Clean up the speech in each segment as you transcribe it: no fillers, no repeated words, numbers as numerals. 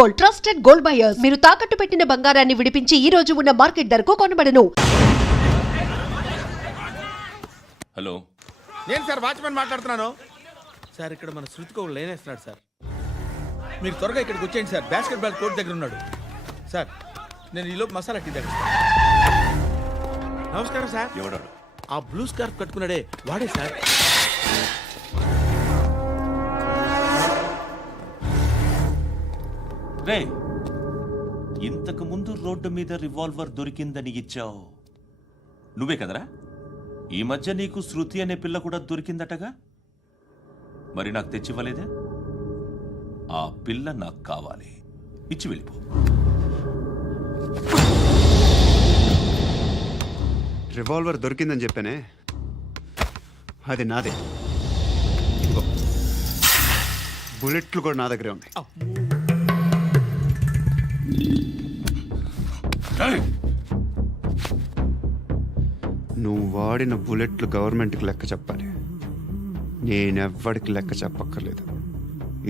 Gold, trusted gold buyers. మీరు తాకట్టు పెట్టిన బంగారాన్ని విడిపించి ఈ రోజు ఉన్న మార్కెట్ ధరకు కొనబడను. హలో, నేను సార్ వాచ్మెన్ మాట్లాడుతున్నాను. సార్ ఇక్కడ మన శృతికో లేనేస్తున్నాడు సార్. మీరు త్వరగా ఇక్కడికి వచ్చేయండి సార్. బాస్కెట్ బాల్ కోర్ట్ దగ్గర ఉన్నాడు సార్. నేను ఈలోపు మసాలా టీ దగ్గర. నమస్కారం సార్. ఎవడాడు? ఆ బ్లూ స్కార్ఫ్ కట్టుకున్నాడే వాడే సార్. రే, ఇంతకు ముందు రోడ్డు మీద రివాల్వర్ దొరికిందని ఇచ్చావు నువ్వే కదరా? ఈ మధ్య నీకు శృతి అనే పిల్ల కూడా దొరికిందటగా, మరి నాకు తెచ్చివ్వలేదే? ఆ పిల్ల నాకు కావాలి, ఇచ్చి వెళ్ళిపో. రివాల్వర్ దొరికిందని చెప్పానే, అది నాదే. ఇదిగో, బుల్లెట్లు కూడా నా దగ్గరే ఉన్నాయి. నువ్వు వాడిన బుల్లెట్లు గవర్నమెంట్కి లెక్క చెప్పాలి. నేనెవ్వడికి లెక్క చెప్పక్కర్లేదు.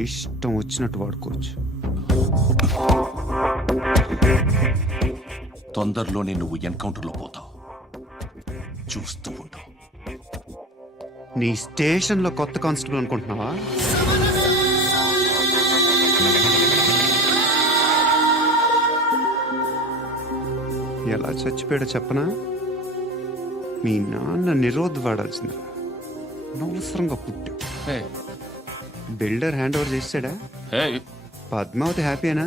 ఇష్టం వచ్చినట్టు వాడుకోవచ్చు. తొందరలోనే నువ్వు ఎన్కౌంటర్లో పోతావు, చూస్తూ ఉంటావు. నీ స్టేషన్లో కొత్త కానిస్టేబుల్ అనుకుంటున్నావా? ఎలా చచ్చిపోయాడో చెప్పనా? మీ నాన్న నిరోధ్ వాడాల్సింది. అనవసరంగా పుట్టావు. బిల్డర్ హ్యాండ్ ఓవర్ చేసాడా? పద్మావతి హ్యాపీనా?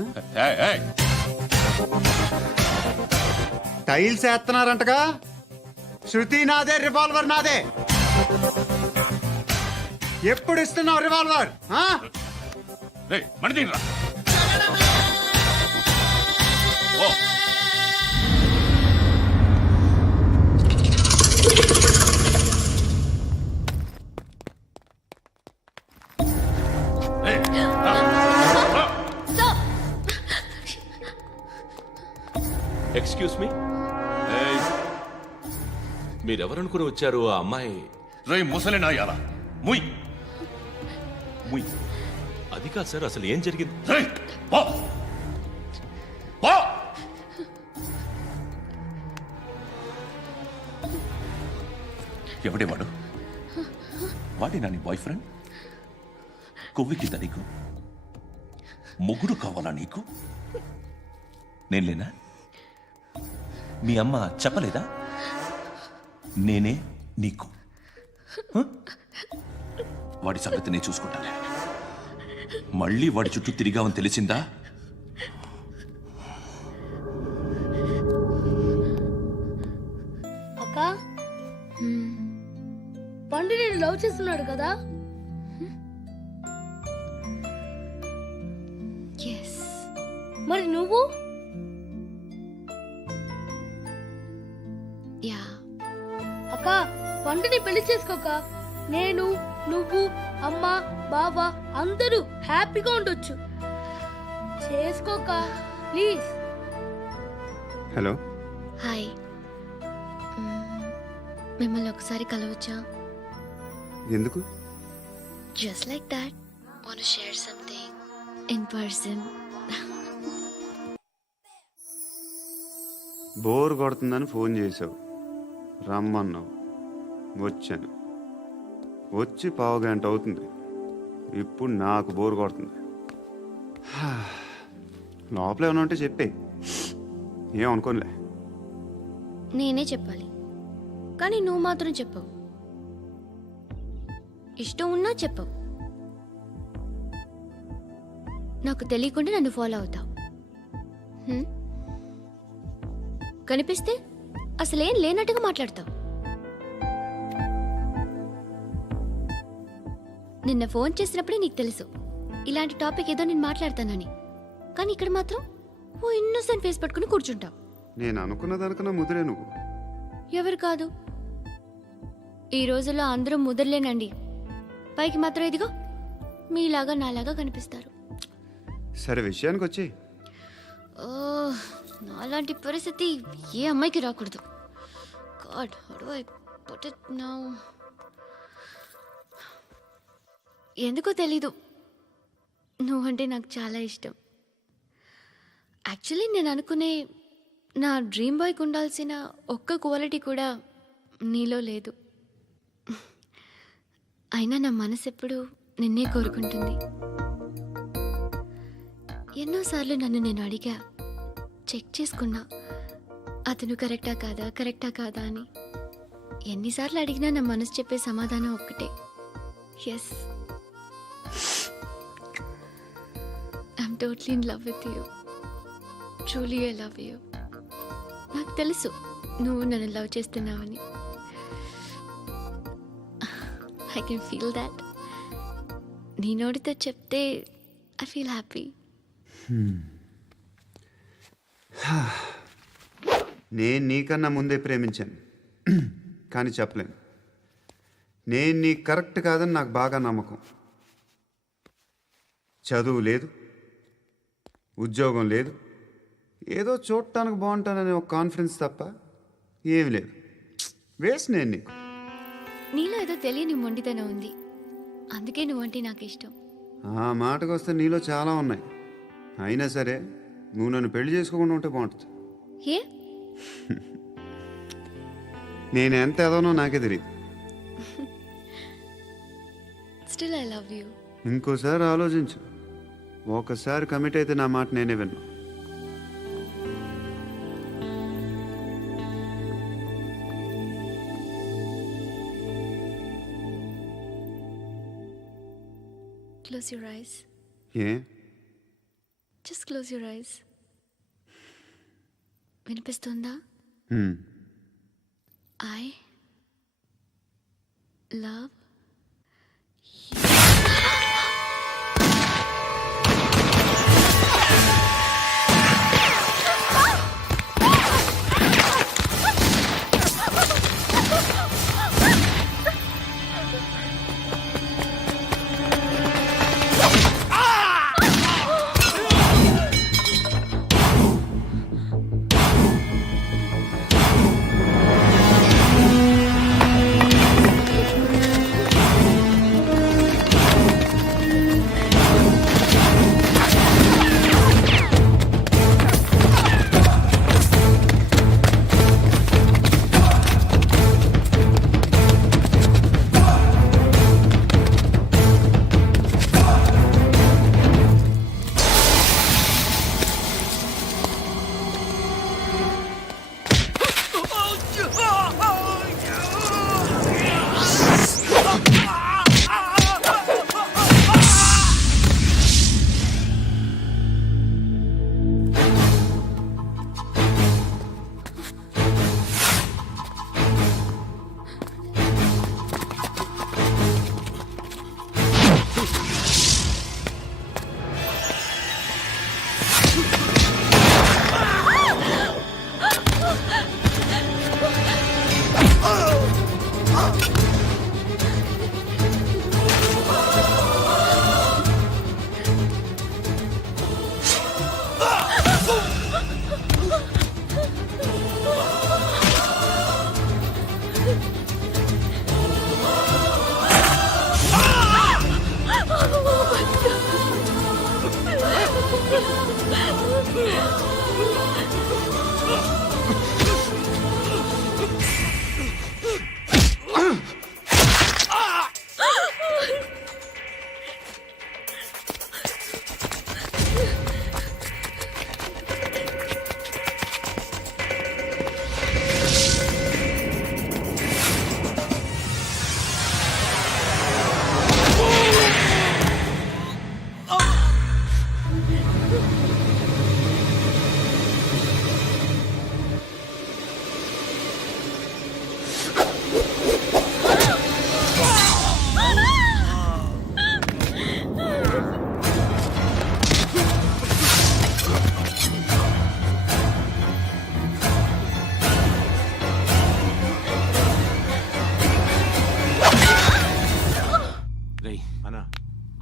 టైల్స్ వేస్తున్నారంటగా. శృతి నాదే, రివాల్వర్ నాదే. ఎప్పుడు ఇస్తున్నావు రివాల్వర్? ఎక్స్క్యూజ్ మీ, మీరెవరనుకుని వచ్చారు? ఆ అమ్మాయి రే ముసలి నాయాల, ముయ్ ముయ్. అది కాదు సార్, అసలు ఏం జరిగింది? రేయ్, పో. పో. ఎవడే వాడు? వాడేనా నీ బాయ్ ఫ్రెండ్? కొవ్వికింద నీకు? మొగుడు కావాలా నీకు? నేను లేనా? మీ అమ్మ చెప్పలేదా నేనే నీకు? వాడి సంగతి నేను చూసుకుంటానే. మళ్ళీ వాడి చుట్టూ తిరిగావని తెలిసిందా? అక్క, పండు నేను లవ్ చేస్తున్నాడు కదా? మరి నువ్వు? అక్క, పండుని పెళ్లి చేసుకోక నేను, నువ్వు, అమ్మ, బావ అందరూ హ్యాపీగా ఉండొచ్చు. చేసుకోక ప్లీజ్. Hello, hi. మిమ్మల్ని ఒకసారి కలవచ్చా? ఎందుకు? Just like that, want to share something in person. Bore కొడుతుందని ఫోన్ చేసావు, రమ్మన్నావు, వచ్చాను. వచ్చి పావు గంట అవుతుంది. ఇప్పుడు నాకు బోర్ కొడుతుంది. లోపల ఏమన్నా ఉంటే చెప్పే, ఏమనుకోనిలే. నేనే చెప్పాలి, కానీ నువ్వు మాత్రం చెప్పవు. ఇష్టం ఉన్నా చెప్పవు. నాకు తెలియకుండా నన్ను ఫాలో అవుతావు. కనిపిస్తే అసలేం లేనట్టుగా మాట్లాడతావు. నిన్న ఫోన్ చేసినప్పుడే నీకు తెలుసు ఇలాంటి టాపిక్ ఏదో నేను మాట్లాడతానని. కానీ ఇక్కడ మాత్రం ఓ ఇన్నోసెంట్ ఫేస్ పట్టుకుని కూర్చుంటావు. నేను అనుకున్న దానికన్నా ముదిరే నువ్వు. ఎవరు కాదు, ఈ రోజుల్లో అందరూ ముదరలేనండి. పైకి మాత్రం ఇదిగో మీలాగా నాలాగా కనిపిస్తారు. సరే, విషయానికి వచ్చి. నాలాంటి పరిస్థితి ఏ అమ్మాయికి రాకూడదు. God, how do I put it now? ఎందుకో తెలీదు, నువ్వంటే నాకు చాలా ఇష్టం. యాక్చువల్లీ నేను అనుకునే నా డ్రీమ్ బాయ్కి ఉండాల్సిన ఒక్క క్వాలిటీ కూడా నీలో లేదు. అయినా నా మనసు ఎప్పుడు నిన్నే కోరుకుంటుంది. ఎన్నోసార్లు నన్ను నేను అడిగా, చెక్ చేసుకున్నా అతను కరెక్టా కాదా అని. ఎన్నిసార్లు అడిగినా నా మనసు చెప్పే సమాధానం ఒక్కటే, yes, I'm totally in love with you. Truly I love you. నాకు తెలుసు నువ్వు నన్ను లవ్ చేస్తున్నావని. I can feel that. నీ నోటితో చెప్తే ఐ ఫీల్ హ్యాపీ. నేను నీకన్నా ముందే ప్రేమించాను, కానీ చెప్పలేను. నేను నీకు కరెక్ట్ కాదని నాకు బాగా నమ్మకం. చదువు లేదు, ఉద్యోగం లేదు, ఏదో చూడటానికి బాగుంటాననే ఒక కాన్ఫిడెన్స్ తప్ప ఏమి లేదు. వేస్ట్ నేను నీకు. నీలో ఏదో తెలియని మొండితనం ఉంది, అందుకే నువ్వంటే నాకు ఇష్టం. ఆ మాటకు వస్తే నీలో చాలా ఉన్నాయి. అయినా సరే నువ్వు నన్ను పెళ్లి చేసుకోకుండా ఉంటే బాగుంటుంది. ఏ? నేను ఎంత ఎదవనో నాకే తెలియదు. Still I love you. ఇంకోసారి ఆలోచించు. ఒకసారి కమిట్ అయితే నా మాట నేనే విన్నా. Close your eyes. A Just close your eyes. వినిపిస్తుందా? హ్మ్. I love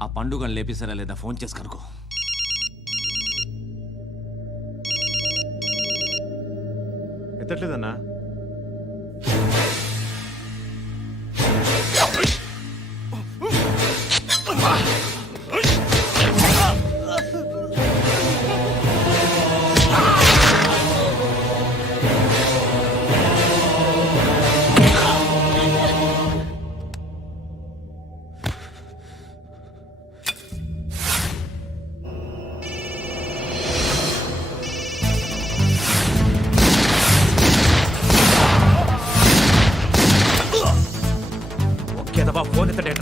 ఆ పండుగను లేపేసారా లేదా ఫోన్ చేసి కనుకో. ఎత్తట్లేదన్నా.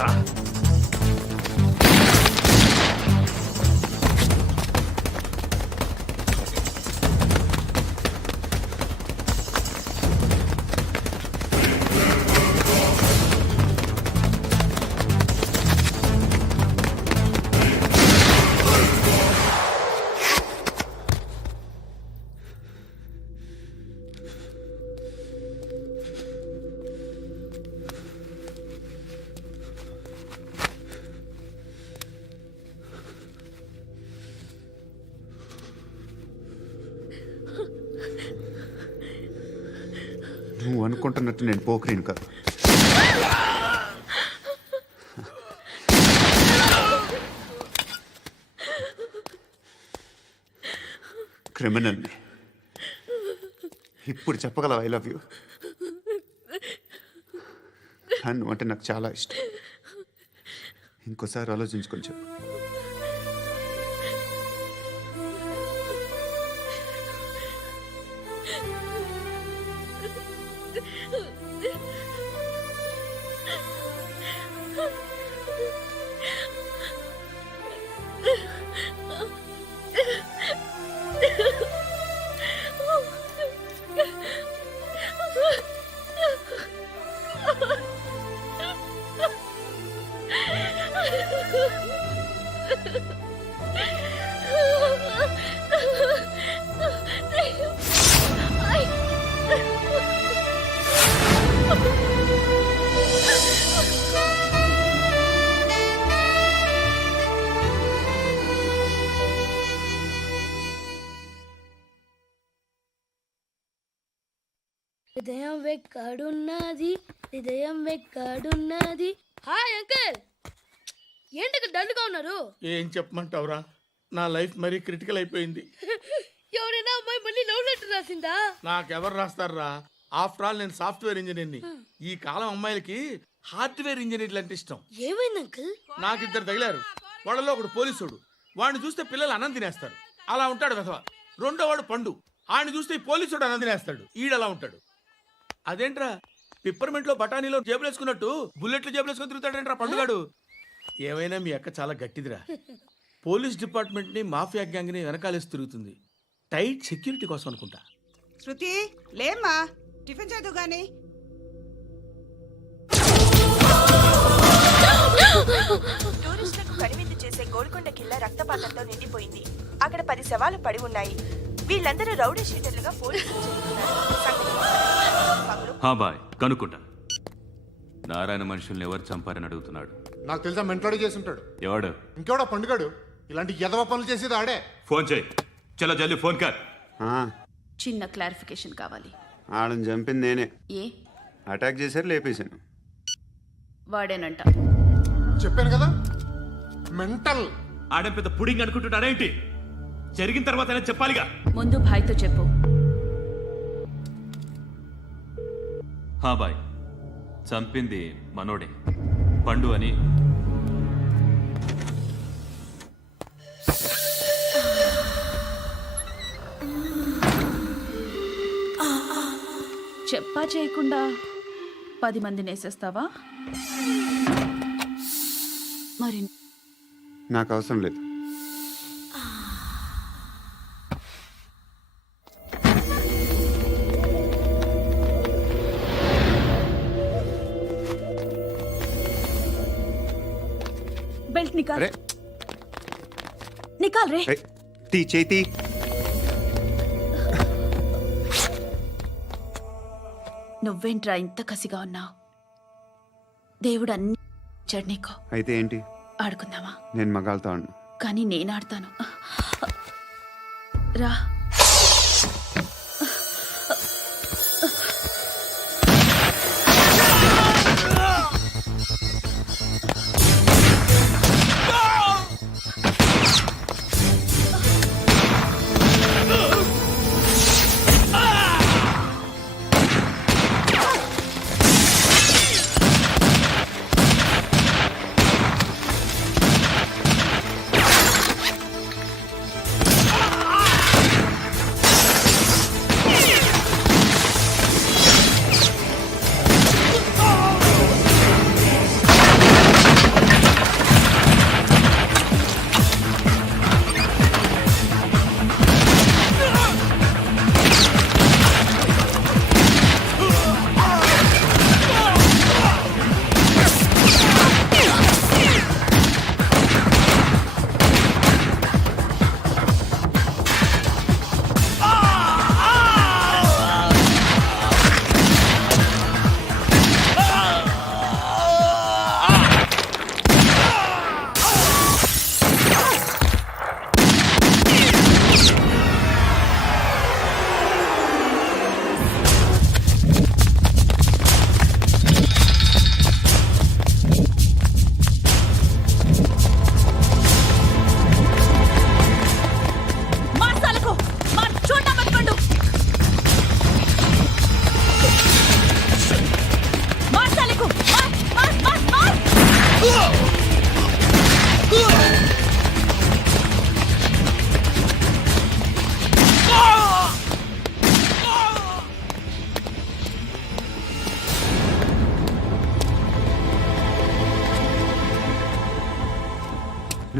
రా. నువ్వు అనుకుంటున్నట్టు నేను పోకరీను కదా. క్రిమినల్ని. ఇప్పుడు చెప్పగలవు ఐ లవ్ యూ. నువ్వు అంటే నాకు చాలా ఇష్టం. ఇంకోసారి ఆలోచించుకొని చెప్పు. హృదయం వెక్కడున్నది, హృదయం వెక్కడున్నది. హాయ్ అంకుల్, ఏంటి డల్గా ఉన్నారు? ఏం చెప్పమంటావురా, నా లైఫ్ మరీ క్రిటికల్ అయిపోయింది. ఎవరైనా అమ్మాయి మళ్ళీ లవ్ లెటర్ రాసిందా? నాకెవరు రాస్తారా? ఆఫ్టర్ ఆల్ నేను సాఫ్ట్వేర్ ఇంజనీర్ని. ఈ కాలం అమ్మాయిలకి హార్డ్వేర్ ఇంజనీర్లు అంటే ఇష్టం. ఏమైంది అంకుల్? నాకు ఇద్దరు తగిలారు. వాళ్ళలో ఒకడు పోలీసుడు. వాడిని చూస్తే పిల్లలు అన్నం తినేస్తారు, అలా ఉంటాడు వెధవ. రెండో వాడు పండు. ఆయన చూస్తే ఈ పోలీసుడు అన్నం తినేస్తాడు, ఈడలా ఉంటాడు. అదేంట్రా పిప్పర్మెంట్ లో బఠానీలో జేబులు వేసుకున్నట్టు బుల్లెట్లు జేబులు వేసుకుని తిరుగుతాడేంట్రా పండుగాడు. ఏమైనా మీ అక్క చాలా గట్టిదిరా. పోలీస్ డిపార్ట్మెంట్ ని మాఫియా గ్యాంగ్ ని వెనకాలేసి తిరుగుతుంది. టైట్ సెక్యూరిటీ కోసం అనుకుంటా. శృతి లేమ్మా, టిఫిన్ చేద్దు గాని. టూరిస్టులకు కనువిందు చేసే గోల్కొండ కిల్లా రక్తపాతంతో నిండిపోయింది. అక్కడ 10 శవాలు పడి ఉన్నాయి. వీళ్ళందరూ రౌడీ షీటర్లుగా పోలీసులు బాయ్ కనుక్కుంటా. నారాయణ మనుషుల్ని ఎవరు చంపారని అడుగుతున్నాడు. నాకు తెలుసా, మెంటలాడి చేసి ఉంటాడు. ఎవడు? ఇంకెవడా పండుగాడు. ఇలాంటి ఎదవ పనులు చేసేది ఆడే. ఫోన్ చేయి. చలో జల్దీ ఫోన్ కర్. చిన్న క్లారిఫికేషన్ కావాలి. ఆడని చంపింది నేనే. ఏ? అటాక్ చేశారు, లేపేశాను. వాడేనంట. చెప్పాను కదా, మెంటల్. ఆడే పెద్ద పుడింగ్ అనుకుంటున్నాడేంటి? జరిగిన తర్వాత చెప్పాలిగా. ముందు భాయ్తో చెప్పు. బాయ్ చంపింది మనోడే, పండు అని. చెప్పా చేయకుండా 10 మందిని వేసేస్తావా? మరి నాకు అవసరం లేదు. బెల్ట్ నికాల్. నికాల్ రే. తీ చేతి. నువ్వేంట్రా ఇంత కసిగా ఉన్నావు? దేవుడు అన్ని ఇచ్చాడు నీకు. అయితే ఏంటి? ఆడుకుందామా? నేను మగాళ్ళతో ఆడను. కానీ నేను ఆడతాను. రా.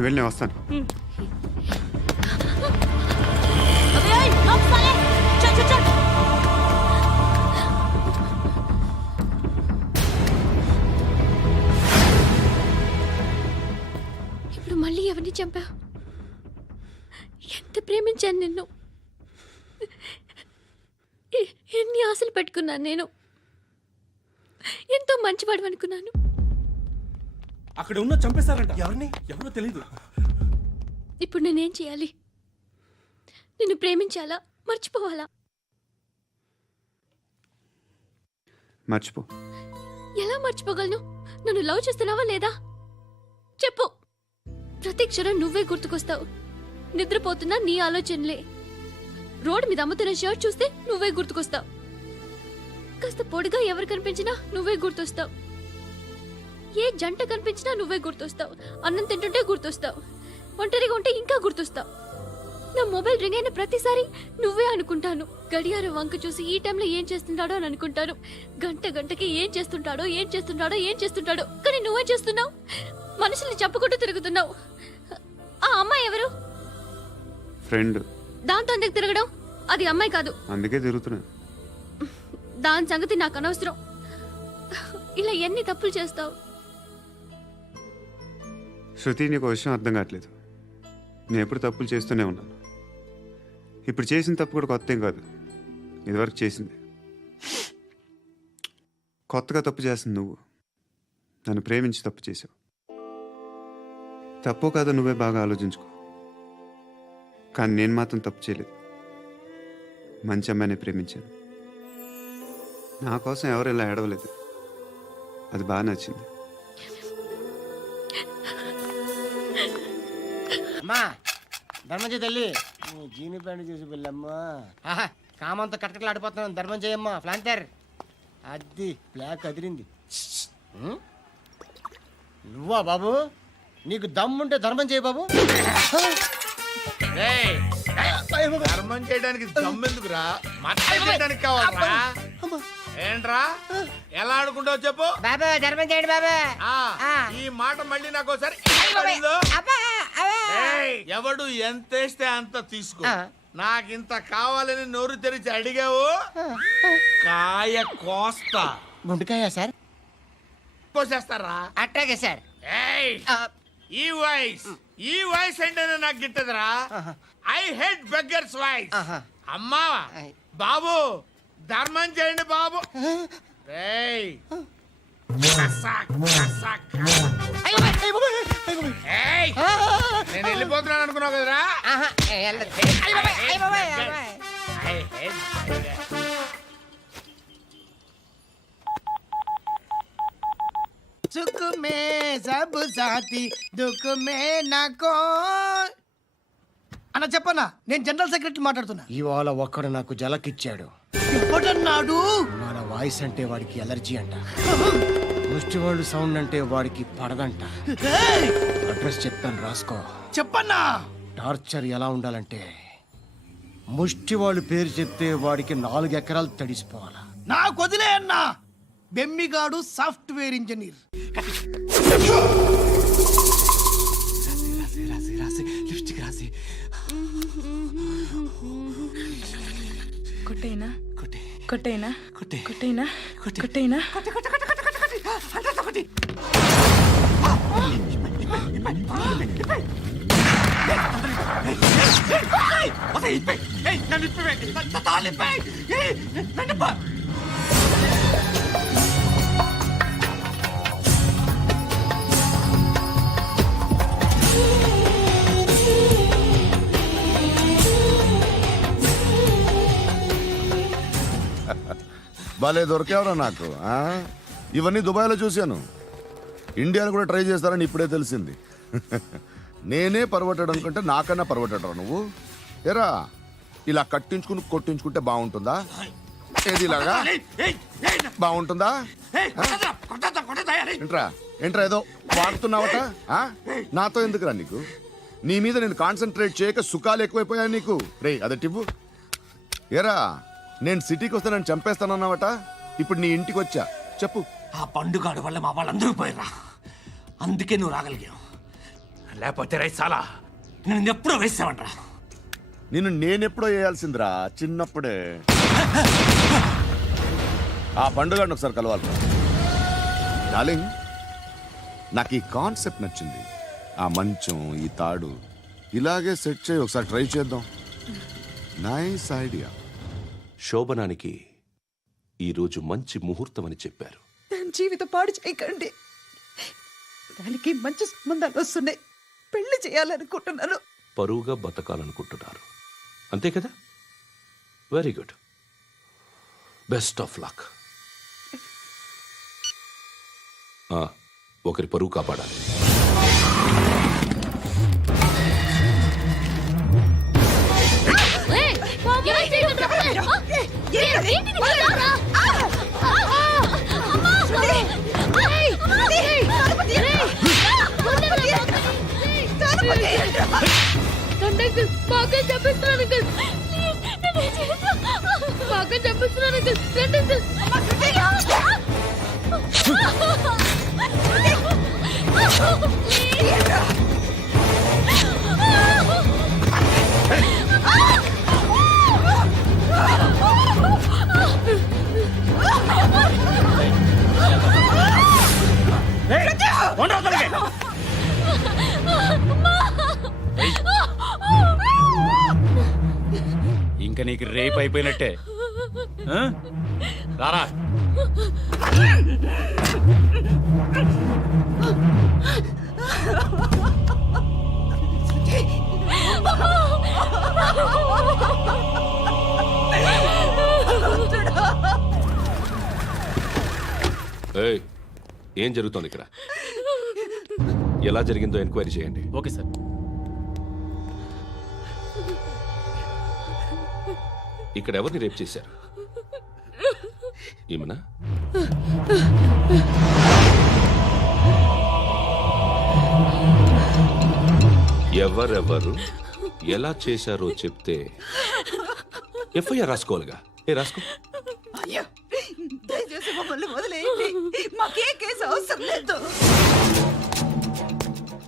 వెళ్ళి నేను వస్తాను. ఇప్పుడు మళ్ళీ ఎవరిని చంపా? ఎంత ప్రేమించాను నిన్ను, ఎన్ని ఆశలు పెట్టుకున్నాను నేను. ఎంతో మంచివాడు అనుకున్నాను. అక్కడ ఉన్న చంపేశారంట. ఎవరిని? ఎవరో తెలీదు. ఇప్పుడు నేనేం చేయాలి? నిన్ను ప్రేమించాలా, మర్చిపోవాలా? మర్చిపో. ఎలా మర్చిపోగలను? నన్ను లవ్ చేస్తున్నావా లేదా చెప్పు. ప్రతి క్షణం నువ్వే గుర్తుకొస్తావు. నిద్రపోతున్నా నీ ఆలోచనలే. రోడ్డు మీద అమ్ముతున్న షర్ట్ చూస్తే నువ్వే గుర్తుకొస్తావు. కాస్త పొడిగా ఎవరు కనిపించినా నువ్వే గుర్తొస్తావు. ఏ జంట కనిపించినా నువ్వే గుర్తొస్తావు. అన్నం తింటుంటే గుర్తొస్తావు. ఒంటరిగా ఉంటే ఇంకా గుర్తొస్తావు. నా మొబైల్ రింగ్ అయిన ప్రతిసారి నువ్వే అనుకుంటాను. గడియారం వంక చూసి ఈ టైంలో ఏం చేస్తుంటాడో అని అనుకుంటాను. గంట గంటకి ఏం చేస్తుంటాడో కానీ నువ్వే చేస్తున్నావు. మనుషుల్ని చెప్పుకుంటూ తిరుగుతున్నావు. ఆ అమ్మాయి ఎవరు? ఫ్రెండ్. దాంతో ఎందుకు తిరగడం? అది అమ్మాయి కాదు. అందుకే తిరుగుతున్నా. దాని సంగతి నాకు అనవసరం. ఇలా ఎన్ని తప్పులు చేస్తావు? శృతి, నీకు విషయం అర్థం కావట్లేదు. నేను ఎప్పుడు తప్పులు చేస్తూనే ఉన్నాను. ఇప్పుడు చేసిన తప్పు కూడా కొత్త ఏం కాదు, ఇదివరకు చేసింది. కొత్తగా తప్పు చేస్తుంది నువ్వు. నన్ను ప్రేమించి తప్పు చేసావు. తప్పో కాదో నువ్వే బాగా ఆలోచించుకో. కానీ నేను మాత్రం తప్పు చేయలేదు. మంచి అమ్మాయిని ప్రేమించాను. నా కోసం ఎవరు ఇలా ఏడవలేదు. అది బాగా నచ్చింది. అమ్మా ధర్మం చేయి తల్లి. జీని ప్యాంట్ చూసి వెళ్ళమ్మా. కామంతో కట్టకలు ఆడిపోతున్నాను. ధర్మం చేయమ్మా. ఫ్లాంతర్ అది బ్లాక్ అదిరింది. నువ్వా బాబు? నీకు దమ్ముంటే ధర్మం చేయి బాబు. ధర్మం చేయడానికి దమ్మెందుకురా? మర్డర్ చేయడానికి కావాలరా? ఏంట్రా ఎలా ఆడుకుంటావు చెప్పు. బాబా ధర్మం చేయండి బాబా. ఈ మాట మళ్ళీ నాకు ఒకసారి ఎవడు ఎంత వేస్తే అంత తీసుకో. నాకింత కావాలని నోరు తెరిచి అడిగావు, కాయ కోస్తా. గుండెకాయ సార్? కోసేస్తారా? అట్టాగే సార్. ఈ వాయిస్ అంటేనే నాకు గిట్టదురా. I hate beggars voice. అమ్మా బాబు ధర్మం చేయండి బాబు. నేను వెళ్ళిపోతున్నాను అనుకున్నావు కదరా. సుఖ మే సబ్ సాథీ దుఃఖ మే నాకో. అన్న చెప్పన్నా, నేను జనరల్ సెక్రటరీ మాట్లాడుతున్నా. ఇవాళ ఒక్కడు నాకు జలకిచ్చాడు. ఎవడన్నాడు? మన వాయిస్ అంటే వాడికి ఎలర్జీ అంట. ముష్టివాళ్ళు సౌండ్ అంటే వాడికి పడదంట. అడ్రస్ చెప్తాను రాసుకో. చెప్పన్నా. టార్చర్ ఎలా ఉండాలంటే ముష్టివాళ్ళు పేరు చెప్తే వాడికి 4 ఎకరాలు తడిసిపోవాలా. నాకు వదిలే అన్నా. బెమ్మిగాడు సాఫ్ట్వేర్ ఇంజనీర్. కొట్టేనా కొట్టేనా కొట్టేనా కొట్టేనా భలే దొరికేవరా నాకు. ఇవన్నీ దుబాయ్లో చూశాను. ఇండియాలో కూడా ట్రై చేస్తారని ఇప్పుడే తెలిసింది. నేనే పర్వటడం కంటే నాకన్నా పర్వటరా నువ్వు. ఎరా ఇలా కట్టించుకుని కొట్టించుకుంటే బాగుంటుందా? ఏది ఇలాగా బాగుంటుందా? ఏంట్రా ఏంట్రా ఏదో వాడుతున్నావట. నాతో ఎందుకురా నీకు? నీ మీద నేను కాన్సన్ట్రేట్ చేయక సుఖాలు ఎక్కువైపోయాయి నీకు. రే అదటివ్వు. ఎరా నేను సిటీకి వస్తే నన్ను చంపేస్తానన్నావట. ఇప్పుడు నీ ఇంటికి వచ్చా. చెప్పు. ఆ పండుగాడు వల్ల మా వాళ్ళందరూ పోయిరా. అందుకే నువ్వు రాగలిగావు. లేకపోతే రైసాలా నేను ఎప్పుడో వేసామంటరా. నిన్ను నేనెప్పుడో వేయాల్సిందిరా, చిన్నప్పుడే. ఆ పండుగను ఒకసారి కలవాలి డార్లింగ్. నాకు ఈ కాన్సెప్ట్ నచ్చింది. ఆ మంచం, ఈ తాడు ఇలాగే సెట్ చేయి, ఒకసారి ట్రై చేద్దాం. Nice idea. శోభనానికి ఈరోజు మంచి ముహూర్తం అని చెప్పారు. దాని జీవితం పాడు చేయకండి. దానికి మంచి సంబంధాలు వస్తున్నాయి. పెళ్లి చేయాలనుకుంటున్నాను. పరువుగా బతకాలనుకుంటున్నారు అంతే కదా? Very good, best of luck. ఒకరి పరువు కాపాడాలి. బాగా చెప్పిస్తున్నాను అంకుల్. బాగా చెప్పిస్తున్నాను అంకుల్. ఇంకా నీకు రేపు అయిపోయినట్టే. రారా. ఏయ్, ఏం జరుగుతోంది ఇక్కడ? ఎలా జరిగిందో ఎంక్వైరీ చేయండి. Okay sir. ఇక్కడ ఎవరిని రేప్ చేశారు? ఈమెనా? ఎవరెవరు ఎలా చేశారో చెప్తే ఎఫ్ఐఆర్ రాసుకోవాలిగా. రాసుకో. అయ్యో, దయచేసి మమ్మల్ని వదిలేయండి. మాకే కేసు అవసరం లేదు.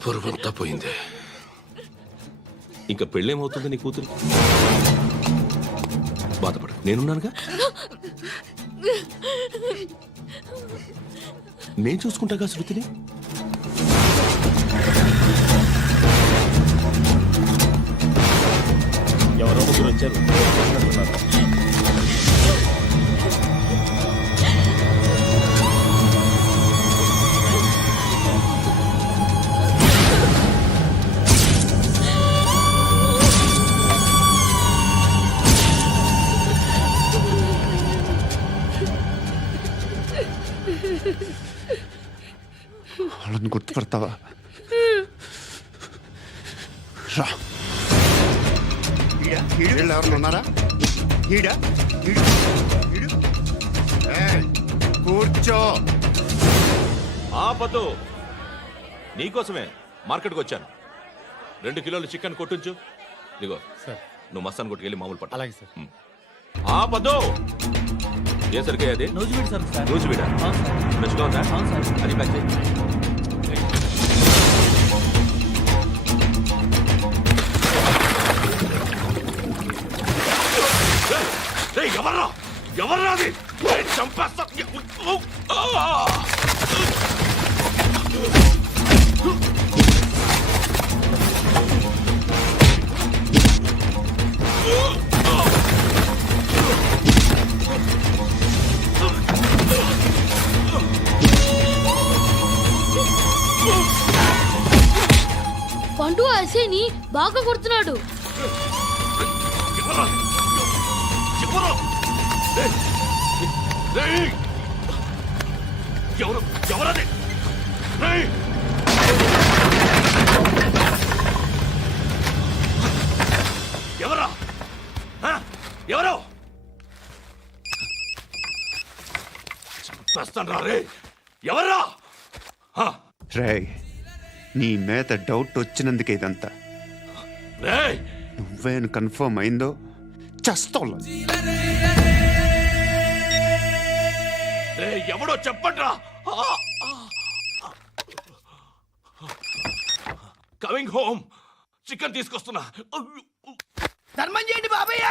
పొరువంతా పోయింది. ఇంకా పెళ్ళేమవుతుంది నీ కూతురు? బాధపడు, నేనున్నానుగా. నేను చూసుకుంటాగా శృతిని. ఎవరో ముగ్గురు వచ్చారు. వాళ్ళని గుర్తుపడతావా? రా. వీళ్ళు ఎవరు ఉన్నారా? కూర్చో. ఆపదు, నీకోసమే మార్కెట్కి వచ్చాను. 2 కిలోలు చికెన్ కొట్టించు. ఇదిగో సార్. నువ్వు మస్తాన్ కొట్టుకెళ్ళి మామూలు పట్టు. అలాగే సార్. ఆపదు. ఏ సరికే అది? నూజివీడు సార్. నూజివీడా? ఫ్రెష్గా ఉందా? అది ప్యాక్ చేయి. ఎవర్రా ఎవర్రా అది? చంపేస్తా. పండు అసేని బాగా కొడుతున్నాడు. ఎవరది? ఎవరా? ఎవరో చంపేస్తాను రే. ఎవరా? రే, నీ మీద డౌట్ వచ్చినందుకే ఇదంతా. నువ్వేను కన్ఫర్మ్ అయిందో చస్తా. ఎవడో చెప్పండ్రా. Coming home. చికెన్ తీసుకొస్తున్నా. ధర్మం చేయండి బాబయ్య.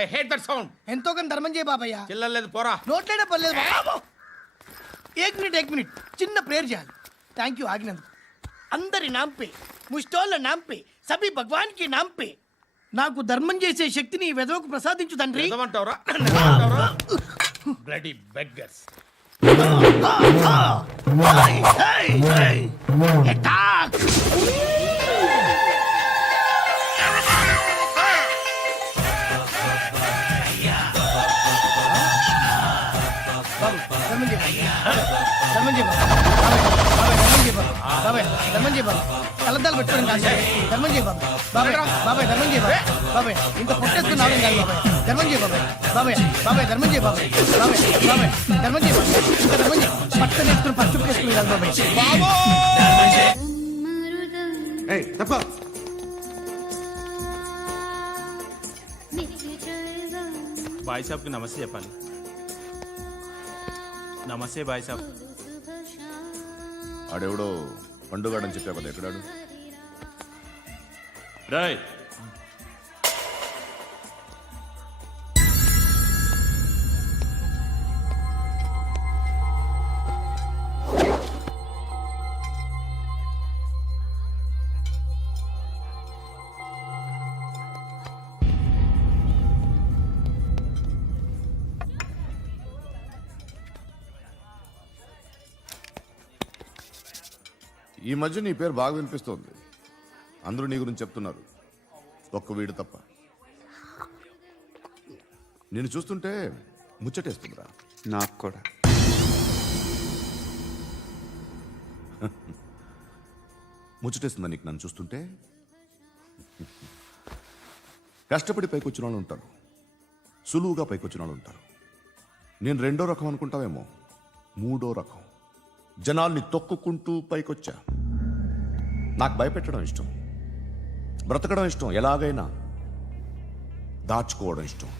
I hate that sound. ఎంతో కొంత ధర్మం చేయ బాబయ్య. చిల్లలేదు పోరా. నోట్లేడా పర్లేదు బాబు. ఏక్ మినిట్ చిన్న ప్రేయర్ చేయాలి. థ్యాంక్ యూ ఆగినందుకు. అందరి నాంపే ముష్టోళ్ళ నాంపే సభీ భగవాన్ కి నాంపే నాకు ధర్మం చేసే శక్తిని ఈ వెదవకు ప్రసాదించు తండ్రి. ఏమంటావురా? Bloody beggars. ధర్మం చేయ బాబు. కలద్దాలు పెట్టుకోండి కాదు. ధర్మం చేయ బాబు. బాబాయ్ బాబాయ్ ధర్మం చేయ బాబాయ్. బాబాయ్ ఇంత పొట్టేసుకుని రావడం కాదు బాబాయ్. ధర్మం చేయ బాబాయ్. బాబాయ్ బాబాయ్ ధర్మం చేయ బాబాయ్. బాబాయ్ బాబాయ్ ధర్మం చేయ బాబాయ్. ఇంకా ధర్మం చేయ. పట్టు నేర్చుకుని పట్టు వేసుకుని కాదు బాబాయ్. ఏయ్ తప్ప. బాయ్ సాబ్కి నమస్తే చెప్పాలి. నమస్తే బాయ్ సాబ్. ఆడెవడో పండుగాడని చెప్పావు కదా, ఎక్కడాడు? రాయ్, ఈ మధ్య నీ పేరు బాగా వినిపిస్తోంది. అందరూ నీ గురించి చెప్తున్నారు, ఒక్క వీడు తప్ప. నేను చూస్తుంటే ముచ్చటేస్తుందిరా. నాకు కూడా. ముచ్చటేస్తుందా నీకు నన్ను చూస్తుంటే? కష్టపడి పైకొచ్చిన వాళ్ళు ఉంటారు, సులువుగా పైకొచ్చిన వాళ్ళు ఉంటారు. నేను రెండో రకం అనుకుంటావేమో, మూడో రకం. జనాల్ని తొక్కుకుంటూ పైకొచ్చా. నాకు భయపెట్టడం ఇష్టం, బ్రతకడం ఇష్టం, ఎలాగైనా దాచుకోవడం ఇష్టం,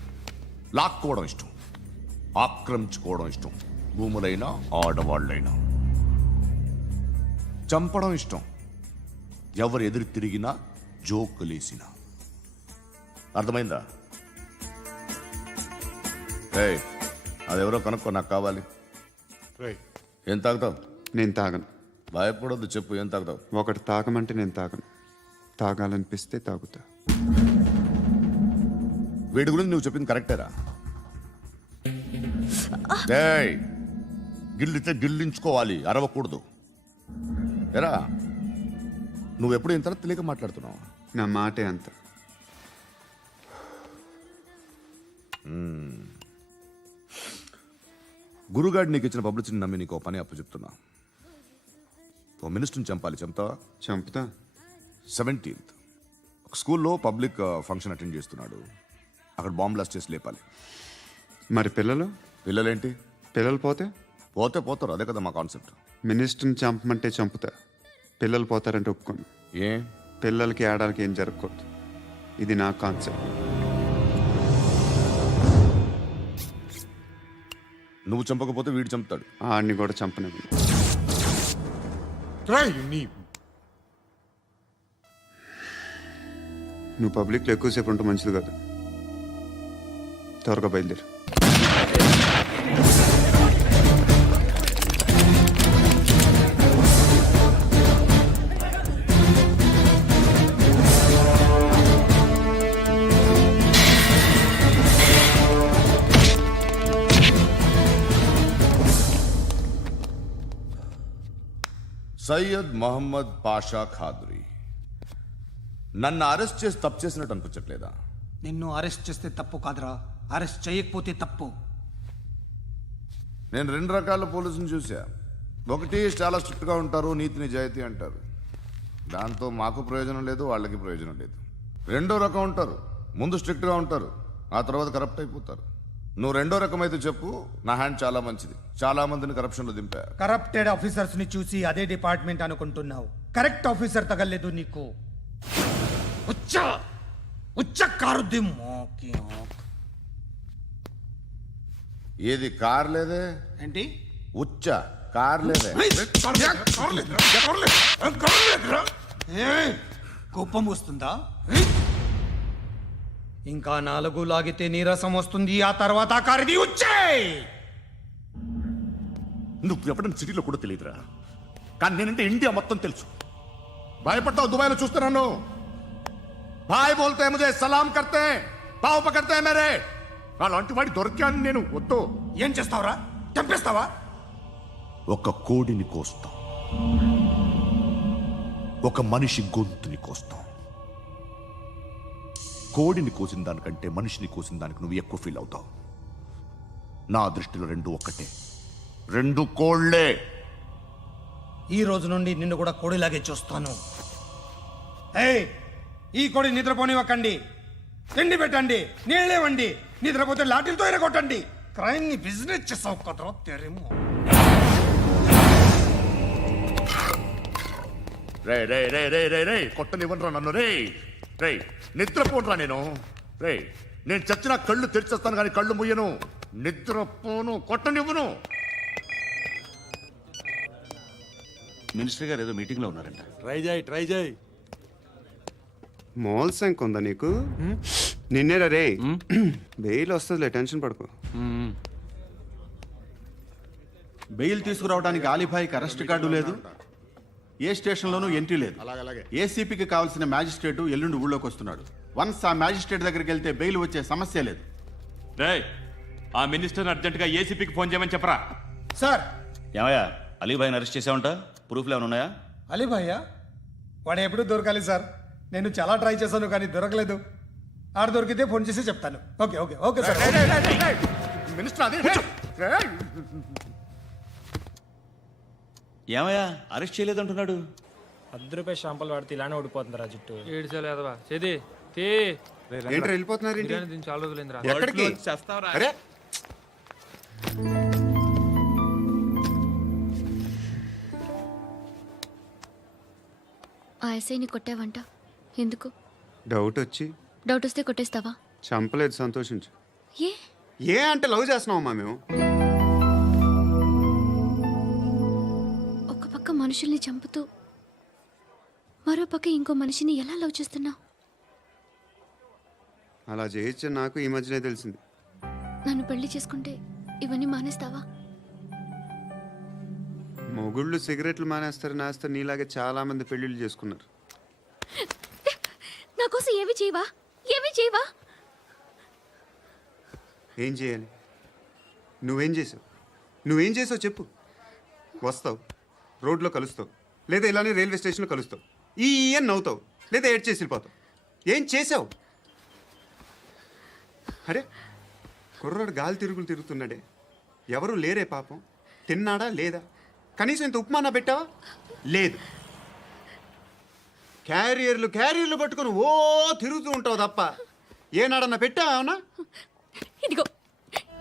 లాక్కోవడం ఇష్టం, ఆక్రమించుకోవడం ఇష్టం. భూములైనా ఆడవాళ్ళైనా చంపడం ఇష్టం, ఎవరు ఎదురు తిరిగినా జోకులేసినా. అర్థమైందా? ఏయ్, అదెవరో కనుక్కో, నాకు కావాలి. ఏం తాగుతావు? నేను తాగను. భయపడొద్దు, చెప్పు ఏం తాగుతావు? ఒకటి తాగమంటే నేను తాగను. తాగాలనిపిస్తే తాగుతా. వీడి గురించి నువ్వు చెప్పింది కరెక్టేరా? ఏయ్, గిల్లితే గిల్లించుకోవాలి, అరవకూడదు. ఎరా, నువ్వెప్పుడు ఇంత తెలియక మాట్లాడుతున్నావు? నా మాటే అంత. గురుగాడు నీకు ఇచ్చిన పబ్లిసిటీని నమ్మి నీకు పని అప్పు చెప్తున్నా. ఓ మినిస్టర్ని చంపాలి, చంపుతావా? చంపుతా. 17th ఒక స్కూల్లో పబ్లిక్ ఫంక్షన్ అటెండ్ చేస్తున్నాడు. అక్కడ బాంబ్ బ్లాస్ట్ చేసి లేపాలి. మరి పిల్లలు? పిల్లలేంటి? పిల్లలు పోతే పోతారు, అదే కదా మా కాన్సెప్ట్. మినిస్టర్ని చంపమంటే చంపుతా, పిల్లలు పోతారంటే ఒప్పుకోను. ఏ? పిల్లలకి ఆడాలకి ఏం జరగకూడదు. ఇది నా కాన్సెప్ట్. నువ్వు చంపకపోతే వీడు చంపుతాడు. ఆడిని కూడా చంపనివ్వను. నువ్వు పబ్లిక్లో ఎక్కువసేపు ఉంటే మంచిది కాదు. త్వరగా బయలుదేరు. సయ్యద్ మహమ్మద్ పాషా ఖాద్రీ. నన్ను అరెస్ట్ చేసి తప్పు చేసినట్టు అనిపించట్లేదా? నిన్ను అరెస్ట్ చేస్తే తప్పు కాదురా, అరెస్ట్ చేయకపోతే తప్పు. నేను 2 రకాల పోలీసుని చూసా. ఒకటి చాలా స్ట్రిక్ట్గా ఉంటారు, నీతి నిజాయితీ అంటారు. దాంతో మాకు ప్రయోజనం లేదు, వాళ్ళకి ప్రయోజనం లేదు. రెండో రకం ఉంటారు, ముందు స్ట్రిక్ట్గా ఉంటారు, ఆ తర్వాత కరప్ట్ అయిపోతారు. నువ్వు రెండో రకం అయితే చెప్పు, నా హ్యాండ్ చాలా మంచిది. చాలా మందిని కరప్షన్లో దింపా. కరప్టెడ్ ఆఫీసర్స్ ని చూసి అదే డిపార్ట్మెంట్ అనుకుంటున్నావు. కరెక్ట్ ఆఫీసర్ తగలేదు నీకు. కారు ఏది కార్ లేదే? ఏంటి? ఉచ్చ కార్ లేదే? కోపం వస్తుందా ఇంకా 4 లాగితే నీరసం వస్తుంది ఆ తర్వాత కరిది వచ్చేయ్ నువ్వు ఎప్పుడైనా సిటీలో కూడా తెలియదురా కానీ నేనంటే ఇండియా మొత్తం తెలుసు భయపడతావు దుబాయ్లో చూస్తున్నాను భాయ్ బోల్తే ముజే సలాం కర్తే పావు పకర్తే మేరే అలాంటి వాడి దొరికాను నేను వద్దు ఏం చేస్తావురా చంపేస్తావా ఒక కోడిని కోస్తాం ఒక మనిషి గొంతుని కోస్తాం కోడిని కోసిన దానికంటే మనిషిని కోసిన దానికి నువ్వు ఎక్కువ ఫీల్ అవుతావు నా దృష్టిలో రెండు ఒక్కటే రెండు కోళ్లే ఈ రోజు నుండి నిన్ను కూడా కోడిలాగే చూస్తాను ఏయ్ ఈ కోడి నిద్రపోనివ్వకండి తిండి పెట్టండి నీళ్ళేవండి నిద్రపోతే లాఠీలతో ఎరగొట్టండి క్రైమ్ ని బిజినెస్ చేసావు కదరా తెరేమో రే రే రే రే రే రే కొట్టనివ్వనరా నన్ను రే రే నిద్రపోనరా నేను చచ్చిన కళ్ళు తెరిచేస్తాను కానీ కళ్ళు ముయ్యను నిద్రపోను కొట్టనివ్వను మినిస్టర్ గారు ఏదో మీటింగ్లో ఉన్నారంట. ట్రై చేయి మోల్ సంక్ ఉందా నీకు నిన్నేరా రే బెయిల్ వస్తుందిలే టెన్షన్ పడుకో బెయిల్ తీసుకురావడానికి ఆలిభాయికి అరెస్ట్ కార్డు లేదు ఏ స్టేషన్లోనూ ఎంట్రీ లేదు ఏసీపీకి కావాల్సిన మ్యాజిస్ట్రేటు ఎల్లుండి ఊళ్ళోకి వస్తున్నాడు వన్స్ ఆ మ్యాజిస్ట్రేట్ దగ్గరికి వెళ్తే బెయిల్ వచ్చే సమస్య లేదు రేయ్ ఆ మినిస్టర్ అర్జెంటుగా ఏసీపీకి ఫోన్ చేయమని చెప్పరా. సార్ ఏమయ్యా అలీభాయిని అరెస్ట్ చేసావంట? ప్రూఫ్లు ఏమైనా ఉన్నాయా? అలీ భయ్యా వాడు ఎప్పుడు దొరకాలి సార్ నేను చాలా ట్రై చేశాను కానీ దొరకలేదు ఆడ దొరికితే ఫోన్ చేసి చెప్తాను okay okay okay sir minister అదే ఏమయ్యా అరెస్ట్ చేయలేదంటున్నాడు? ₹10 షాంపూలు వాడితే ఇలానే ఓడిపోతుందిరా జుట్టు ఏడ్చలేదవా చేది తీ ఏంట్రా వెళ్ళిపోతున్నారు ఏంటి? దీన్ని చాలా రోజులైందిరా ఎక్కడికి చేస్తావరా అరే ఆ ఎస్ఐని కొట్టావంట ఎందుకు డౌట్ వచ్చి డౌట్ వస్తే కొట్టేస్తావా చంపలేదు సంతోషించు ఏ ఏ అంటే లవ్ చేస్తున్నామమ్మా మేము ఒక పక్క మనుషుల్ని చంపుతూ మరో పక్క ఇంకో మనిషిని ఎలా లవ్ చేస్తున్నావు అలా చేయొచ్చు నాకు ఈ మధ్యనే తెలిసింది నన్ను పెళ్లి చేసుకుంటే ఇవన్నీ మానేస్తావా మొగుళ్ళు సిగరెట్లు మానేస్తారు నేస్తారు నీలాగే చాలా మంది పెళ్లిళ్ళు చేసుకున్నారు నా కోసం ఏమి చేయవా ఏమి చేయవా ఏం చేయాలి నువ్వేం చేసావు చెప్పు వస్తావు రోడ్లో కలుస్తావు లేదా ఇలానే రైల్వే స్టేషన్లో కలుస్తావు ఈ అని నవ్వుతావు లేదా ఏడ్ చేసి వెళ్ళిపోతావు ఏం చేసావు అరే కుర్రాడు గాలి తిరుగుతున్నాడే ఎవరు లేరే పాపం తిన్నాడా లేదా కనీసం ఇంత ఉప్మానా పెట్టావా లేదు క్యారియర్లు పట్టుకొని ఓ తిరుగుతూ ఉంటావు తప్ప ఏనాడన్నా పెట్టావా అవునా ఇదిగో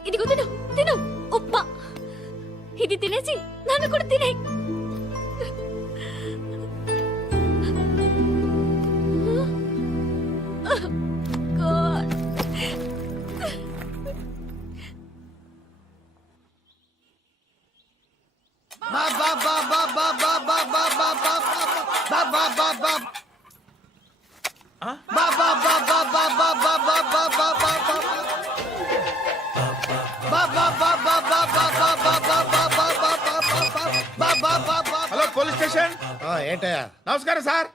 ఇదిగో తిను తిను ఉప్మా ఇది తినేసి నన్ను కూడా తినే హలో పోలీస్ స్టేషన్ ఏంటయ్యా నమస్కారం సార్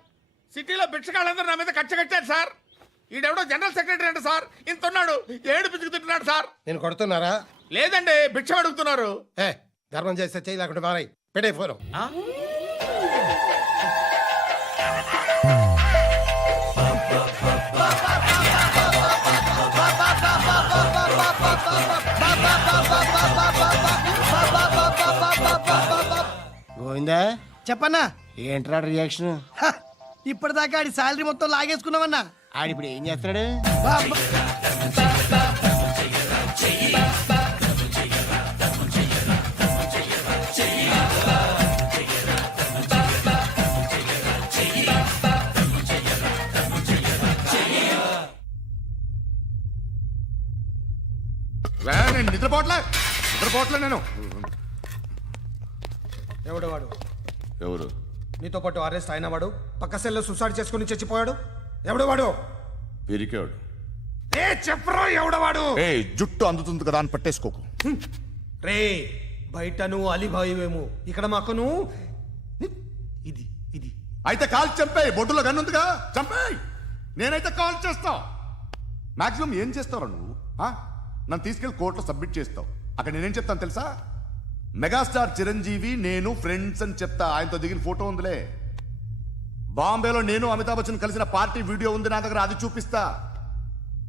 సిటీలో భిక్షకాళ్ళందరూ నా మీద కచ్చ కట్టారు సార్ ఈడెవడో జనరల్ సెక్రటరీ అంట సార్ ఇంత ఉన్నాడు ఏడు పిచ్చుకుతున్నాడు సార్ నేను కొడుతున్నారా లేదండి భిక్ష అడుగుతున్నారు ఏ ధర్మం చేస్తే చేయి లేకుండా మారాయి పెట్టే ఫోను గోవిందా చెప్పన్నా ఏంట్రా రియాక్షన్ ఇప్పటిదాకా ఆడి శాలరీ మొత్తం లాగేసుకున్నావన్నా ఆడిప్పుడు ఏం చేస్తున్నాడు నేను నిద్రపోవట్లే నేను ఎవడు వాడు ఎవరు నీతో పాటు అరెస్ట్ అయిన వాడు పక్క సెల్లో సూసైడ్ చేసుకుని చచ్చిపోయాడు ఎవడు వాడు? పిరికాడు. ఏ చెప్పరా ఎవడవాడు? ఏ జుట్టు అందుతుంది కదా అని పట్టేసుకోకు. రే బయట నువ్వు అలీబాయివేమో, ఇక్కడ మాకు నువ్వు ఇది ఇది. అయితే కాల్ చంపేయి, బొడ్డులో గన్నుందిగా చంపేయి. నేనైతే కాల్ చేస్తా. మాక్సిమం ఏం చేస్తావు నువ్వు? నన్ను తీసుకెళ్లి కోర్టులో సబ్మిట్ చేస్తావు. అక్కడ నేనేం చెప్తాను తెలుసా? మెగాస్టార్ చిరంజీవి నేను ఫ్రెండ్స్ అని చెప్తా. ఆయనతో దిగిన ఫోటో ఉందిలే. బాంబేలో నేను అమితాబ్ బచ్చన్ కలిసిన పార్టీ వీడియో ఉంది నా దగ్గర, అది చూపిస్తా.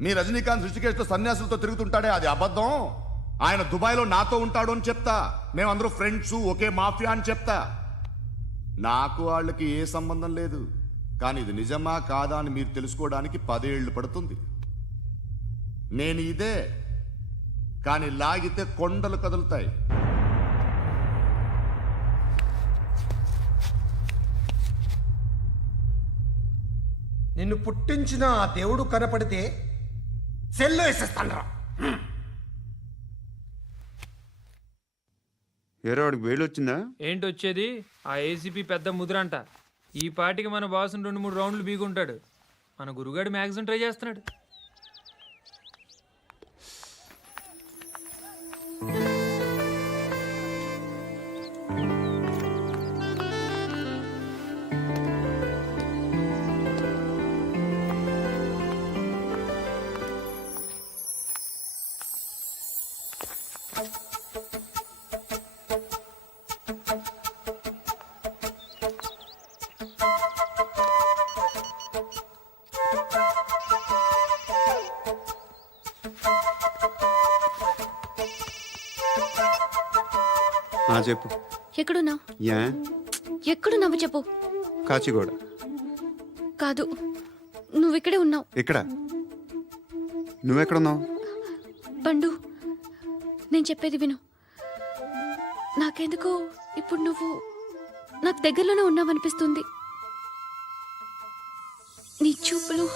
మీ రజనీకాంత్ ఋషికేష్తో సన్యాసులతో తిరుగుతుంటాడే, అది అబద్ధం. ఆయన దుబాయ్లో నాతో ఉంటాడు అని చెప్తా. మేమందరూ ఫ్రెండ్స్, ఒకే మాఫియా అని చెప్తా. నాకు వాళ్ళకి ఏ సంబంధం లేదు. కానీ ఇది నిజమా కాదా అని మీరు తెలుసుకోవడానికి 10 ఏళ్ళు పడుతుంది. నేను ఇదే, కానీ లాగితే కొండలు కదులుతాయి. నిన్ను పుట్టించిన ఆ దేవుడు కనపడితే సెల్లో వేసేస్తానరా. ఏరో వాడికి బెయిల్ వచ్చిందా? ఏంటి వచ్చేది? ఆ ఏసీపీ పెద్ద ముద్రంట. ఈ పాటికి మన బాసును 2-3 రౌండ్లు బీగుంటాడు. మన గురుగాడు మ్యాక్సిమం ట్రై చేస్తున్నాడు. చెప్పు. ఎక్కడున్నావు? యా ఎక్కడున్నావు చెప్పు. కాచిగూడ. కాదు, నువ్వు ఇక్కడే ఉన్నావు. ఇక్కడ నువ్వెక్కడున్నావు? పండు, నేను చెప్పేది విను. నాకెందుకో ఇప్పుడు నువ్వు నాకు దగ్గరలోనే ఉన్నావనిపిస్తుంది. నీ చూపులు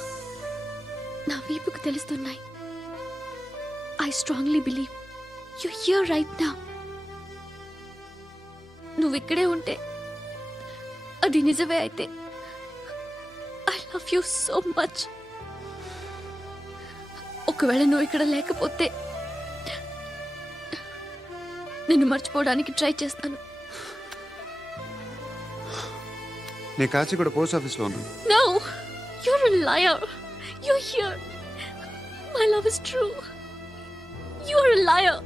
నా వీపుకు తెలుస్తున్నాయి. I strongly believe you here right now. నువ్వు ఇక్కడే ఉంటే అది నిజమే అయితే I love you so much. ఒకవేళ నువ్వు ఇక్కడ లేకపోతే నిన్ను మర్చిపోవడానికి ట్రై చేస్తాను. నేను కాచిగూడ పోస్ట్ ఆఫీస్లో ఉన్నాను. No, you're a liar. You're here. My love is true. You're a liar.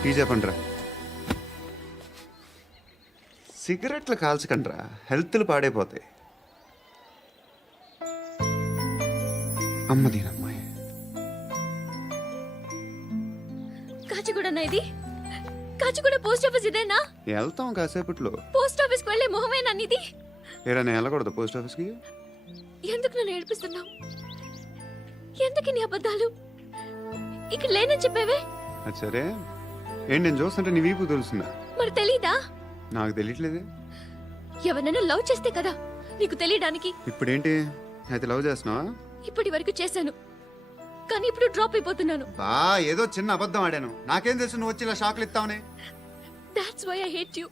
Tea చెప్పండిరా. సిగరెట్లు కాల్చకండ్రా, హెల్త్లు పాడైపోతాయి. అమ్మదీనమ్మాయి. కాచిగూడనా ఇది? కాచిగూడ పోస్ట్ ఆఫీస్ ఇదేనా? వెళ్తాం కాసేపట్లో. పోస్ట్ ఆఫీస్కి వెళ్ళే మొహమేనా నీది? ఏరా నేను వెళ్ళకూడదు పోస్ట్ ఆఫీస్కి? ఎందుకు నన్ను ఏడిపిస్తున్నావు? ఎందుకు నీ అబద్ధాలు? ఇక్కడ లేనని చెప్పేవే. అది సరే, ఏంటి నేను చూస్తుంటే నీ వీపు తెలుస్తుందా? మరి తెలీదా? నాకు తెలియట్లేదే. ఎవరైనా లవ్ చేస్తే కదా నీకు తెలియడానికి. ఇప్పుడేంటి అయితే లవ్ చేస్తున్నావా? ఇప్పటి వరకు చేశాను, కానీ ఇప్పుడు డ్రాప్ అయిపోతున్నాను. ఏదో చిన్న అబద్ధం ఆడాను. నాకేం తెలుసు నువ్వు వచ్చి ఇలా షాక్లు ఇస్తావని. That's why I hate you.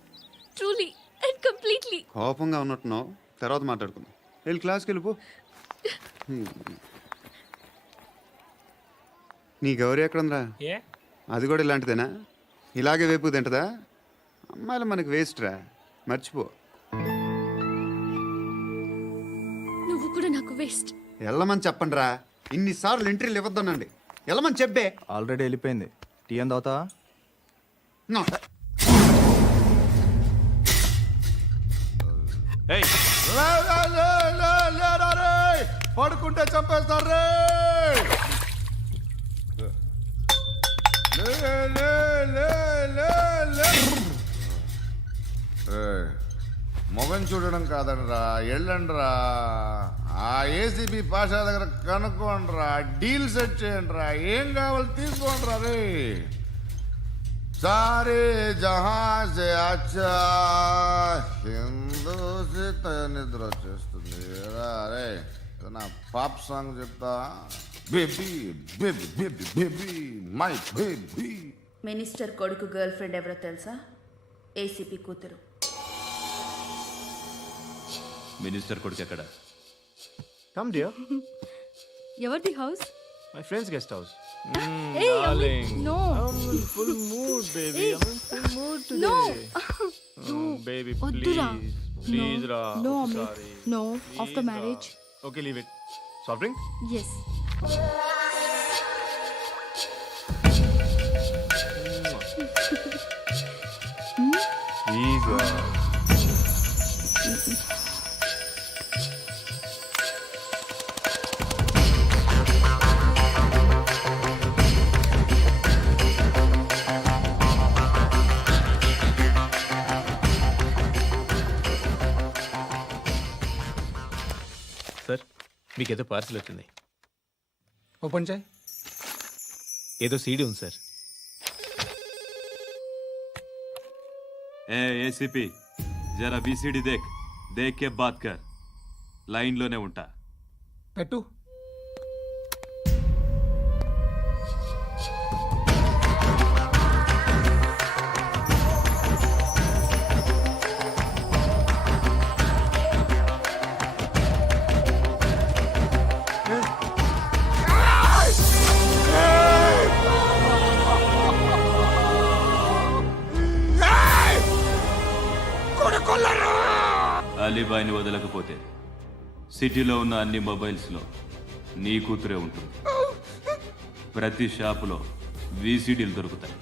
Truly and completely. కోపంగా ఉన్నట్టున్నావు, తర్వాత మాట్లాడుకుందాం. వెళ్ళి క్లాస్కి వెళ్ళిపో. నీ గౌరీ ఎక్కడుందా? అది కూడా ఇలాంటిదేనా? ఇలాగే వేపు తింటదా? అమ్మాయిలు మనకి వేస్ట్ రా, మర్చిపో. నువ్వు కూడా నాకు వేస్ట్. వెళ్ళమని చెప్పండి రా. ఇన్నిసార్లు ఎంట్రీలు ఇవ్వద్దనండి. వెళ్ళమని చెప్పే. ఆల్రెడీ వెళ్ళిపోయింది. టీ అని తాగుతా? పడుకుంటే చంపేస్తారు రే. మొగం చూడడం కాదండ్రా, వెళ్ళండ్రా. ఆ ఏసీబీ పాషా దగ్గర కనుక్కోండ్రా, డీల్ సెట్ చేయండిరా, ఏం కావాలి తీసుకోండిరా రే. సారే జహా సే అచ్చా హిందూ నిద్ర వచ్చేస్తుంది రే. నా పాప్ సాంగ్ చెప్తా. Baby baby baby baby my baby. Minister కొడుకు గర్ల్ ఫ్రెండ్ ఎవరో తెలుసా? ఏసీపీ కూతురు. మినిస్టర్ కొడుకు ఎక్కడ? Come dear. ఎవరిది house? My friends guest house. No full mood baby. Full mood no baby వద్దురా. ప్లీజ్ రా. నో నో ఆఫ్టర్ మ్యారేజ్. Okay leave it. Soft drink? Yes. Please రా. సార్ మీకేదో పార్సిల్ వచ్చింది. ఓపెన్ చేయి. ఏదో సీడీ ఉంది సార్. ఏ ఏసీపీ జరా బీసీడీ దేక్ దేక్ కే బాత్ కర్. లైన్లోనే ఉంటా. పెట్టు. అలీబాయిని వదలకపోతే సిటీలో ఉన్న అన్ని మొబైల్స్లో నీ కూతురే ఉంటుంది. ప్రతి షాపులో వీసీడీలు దొరుకుతాయి.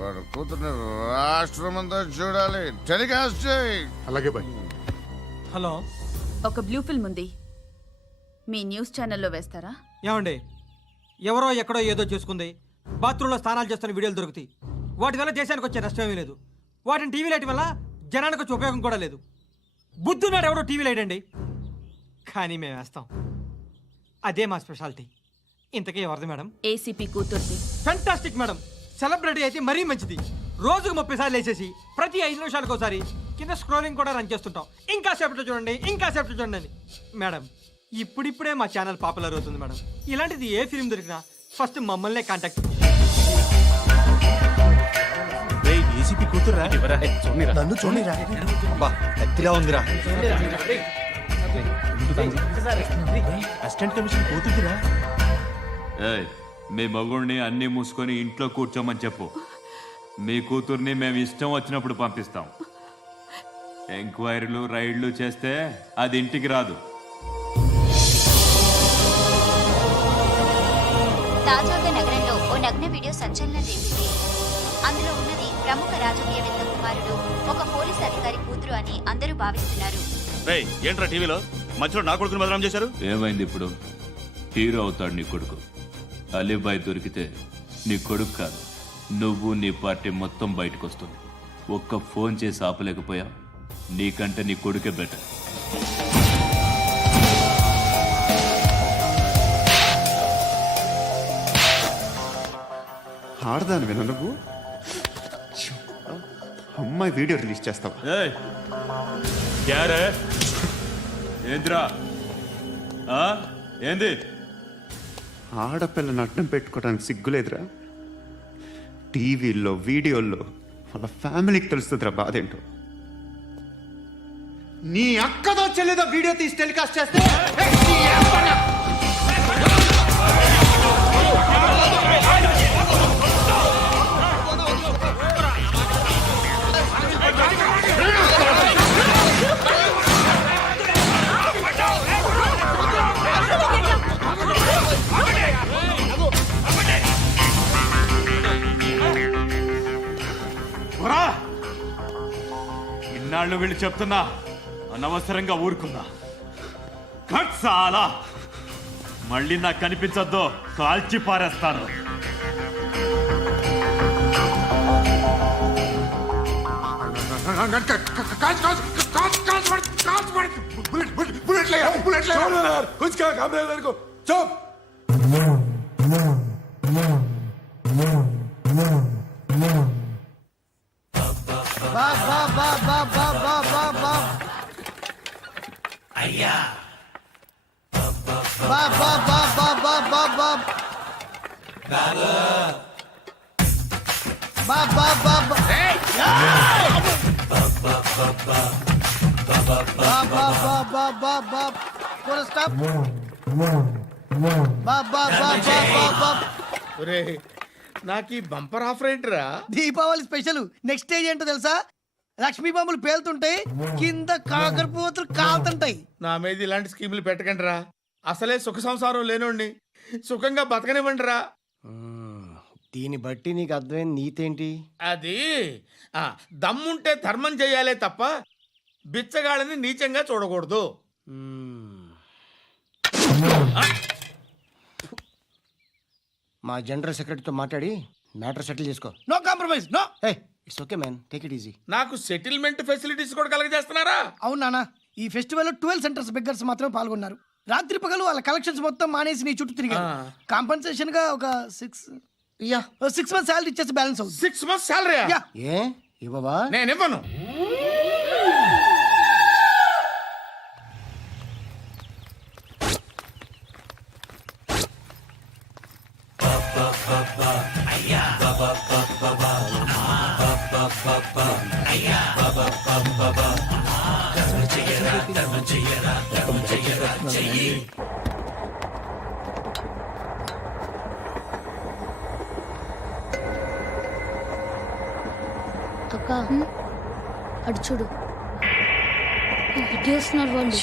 వాడు కూతుర్ని రాష్ట్రమంతా చూడాలి. టెలికాస్ట్ చేయి. అలాగే బాయ్. హలో, ఒక బ్లూ ఫిల్మ్ ఉంది, మీ న్యూస్ ఛానల్లో వేస్తారా? ఏమండి, ఎవరో ఎక్కడో ఏదో చేసుకుంది, బాత్రూంలో స్నానాలు చేస్తున్న వీడియోలు దొరుకుతాయి. వాటి వల్ల దేశానికి వచ్చే నష్టమేమీ లేదు. వాటిని టీవీ లైట్ వల్ల జనానికి వచ్చే ఉపయోగం కూడా లేదు. బుద్ధున్నాడు ఎవడో టీవీ లైట్ అండి, కానీ మేము వేస్తాం. అదే మా స్పెషాలిటీ. ఇంతకీ ఎవరిది మేడం? ఏసీపీ కూతుర్ది. Fantastic madam. సెలబ్రిటీ అయితే మరీ మంచిది. రోజుకు 30 సార్లు వేసేసి ప్రతి 5 నిమిషాలకు ఒకసారి కింద స్క్రోలింగ్ కూడా రన్ చేస్తుంటాం. ఇంకా సేపట్లో చూడండి, ఇంకా సేపట్లో చూడండి అని. మేడం, ఇప్పుడిప్పుడే మా ఛానల్ పాపులర్ అవుతుంది మేడం. ఇలాంటిది ఏ ఫిల్మ్ దొరికినా ఫస్ట్ మమ్మల్నే కాంటాక్ట్. ఏసీపీ కూతురా? నన్ను చూడరా, బా ఎత్తిలా ఉందిరా. అసిస్టెంట్ కమిషన్ కూతురురా? ఏయ్, మీ మగుడిని అన్నీ మూసుకొని ఇంట్లో కూర్చోమని చెప్పు. మీ కూతుర్ని మేము ఇష్టం వచ్చినప్పుడు పంపిస్తాం. ఎంక్వైరీలు రైడ్లు చేస్తే అది ఇంటికి రాదు. తాజాగా నగరంలో ఓ నగ్న వీడియో సంచలనం రేపింది. అందులో ఉన్నది ప్రముఖ రాజకీయవేత్త కుమారుడు, ఒక పోలీస్ అధికారి కూతురు అని అందరూ భావిస్తున్నారు. ఏంట్రా టీవీలో మధ్యలో నా కొడుకుని బదనాం చేశారు? ఏమైంది ఇప్పుడు? హీరో అవుతాడు నీ కొడుకు. అలీబాయ్ దొరికితే నీ కొడుకు కాదు, నువ్వు నీ పార్టీ మొత్తం బయటకు వస్తుంది. ఒక్క ఫోన్ చేసి ఆపలేకపోయా, నీకంటే నీ కొడుకే బెటర్. ఆడదాని విన నువ్వు అమ్మాయి వీడియో రిలీజ్ చేస్తావా? ఏంద్రా ఏంది? ఆడపిల్లని అడ్డం పెట్టుకోవడానికి సిగ్గులేదురా? టీవీల్లో వీడియోల్లో వాళ్ళ ఫ్యామిలీకి తెలుస్తుందిరా బాధ ఏంటో. నీ అక్కదో చెల్లిదో వీడియో తీసి టెలికాస్ట్ చేస్తే ఇన్నాళ్ళు వీళ్ళు చెప్తున్నా అనవసరంగా ఊరుకున్నా. చాలా మళ్ళీ నాకు కనిపించొద్దు, కాల్చి పారేస్తాను. కాల్చి బాబ్ బాబ్ బాబ్ బాబ్ బాబ్ బాబ్ బాబ్ బాబ్ అయ్యా బాబ్ బాబ్ బాబ్ బాబ్ బాబ్ బాబ్ బాబ్ బాబ్ బాబ్ బాబ్ బాబ్ బాబ్ బాబ్ బాబ్ పూరా స్టాప్ బాబ్ బాబ్ బాబ్ బాబ్ బాబ్ ఒరే నాకు ఈ బంపర్ ఆఫర్ ఏంట్రా? దీపావళి స్పెషల్ నెక్స్ట్ స్టేజ్ ఏంటో తెలుసా? లక్ష్మీ బాంబులు పేలుతుంటాయి, కింద కాకరపోతులు కాలుతుంటాయి. నా మీద ఇలాంటి స్కీములు పెట్టకండి రా. అసలే సుఖ సంసారం లేనోడిని సుఖంగా బతకనివ్వండి రా. దీన్ని బట్టి నీకు అర్థమైన నీతేంటి? అది దమ్ముంటే ధర్మం చేయాలే తప్ప బిచ్చగాళ్ళని నీచంగా చూడకూడదు. మా జనరల్ సెక్రటరీతో మాట్లాడి మ్యాటర్ సెటిల్ చేసుకో. No compromise, no. It's okay man, take it easy. నాకు సెటిల్మెంట్ ఫెసిలిటీస్ కూడా కలగజేస్తున్నారా? అవును నాన్న, ఈ ఫెస్టివల్ 12 సెంటర్స్ బెగ్గర్స్ మాత్రమే పాల్గొన్నారు. రాత్రి పగలు వాళ్ళ కలెక్షన్స్ మొత్తం మానేసి నీ చుట్టూ తిరిగారు. కాంపన్సేషన్ గా ఒక 6 మంత్స్ సాలరీ ఇచ్చేసి బ్యాలెన్స్ అవుతుంది. 6 months సాలరీ? ఏ ఇవ్వవా? నేను ఇవ్వను. అక్క అటు చూడు, ఇటు వస్తున్నారు వాళ్ళు.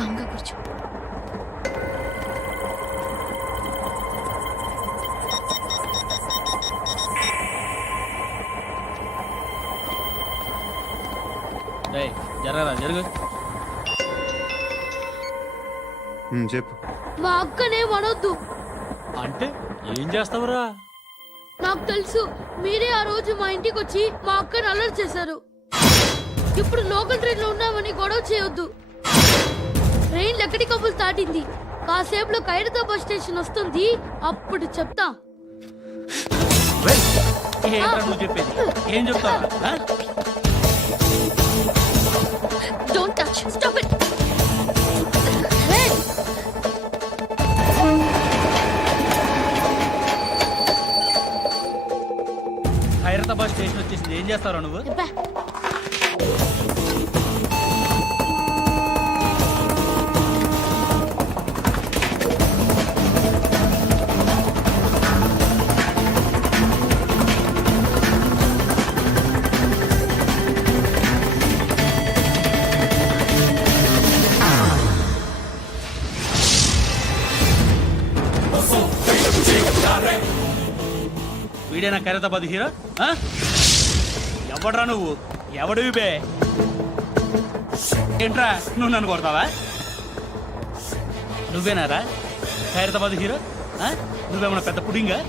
కంగా కూర్చో. జరగరా జరుగు. చెప్పు. మా అక్కనే వనొద్దు. అంటే ఏం చేస్తావురా? నాకు తెలుసు, మీరే ఆ రోజు మా ఇంటికి వచ్చి మా అక్కని అలర్ట్ చేశారు. ఇప్పుడు లోకల్ ట్రైన్ లో ఉన్నామని గొడవ చేయొద్దు. ట్రైన్ ఎక్కడి కబుల్ దాటింది. కాసేపులో ఖైరతాబాద్ స్టేషన్ వస్తుంది, అప్పుడు చెప్తా. నువ్వు చెప్పేది ఏం చెప్తావు? Don't touch. Stop it. Khairatabad station వచ్చేసింది, ఏం చేస్తారా నువ్వు? వీడేనా ఖైరతాబాద్ హీరో? ఎవడ్రా నువ్వు? ఎవడివి బే? ఏంట్రా నువ్వు నన్ను కొడతావా? నువ్వేనారా ఖైరతాబాద్ హీరో? నువ్వేమన్నా పెద్ద పుడింగా?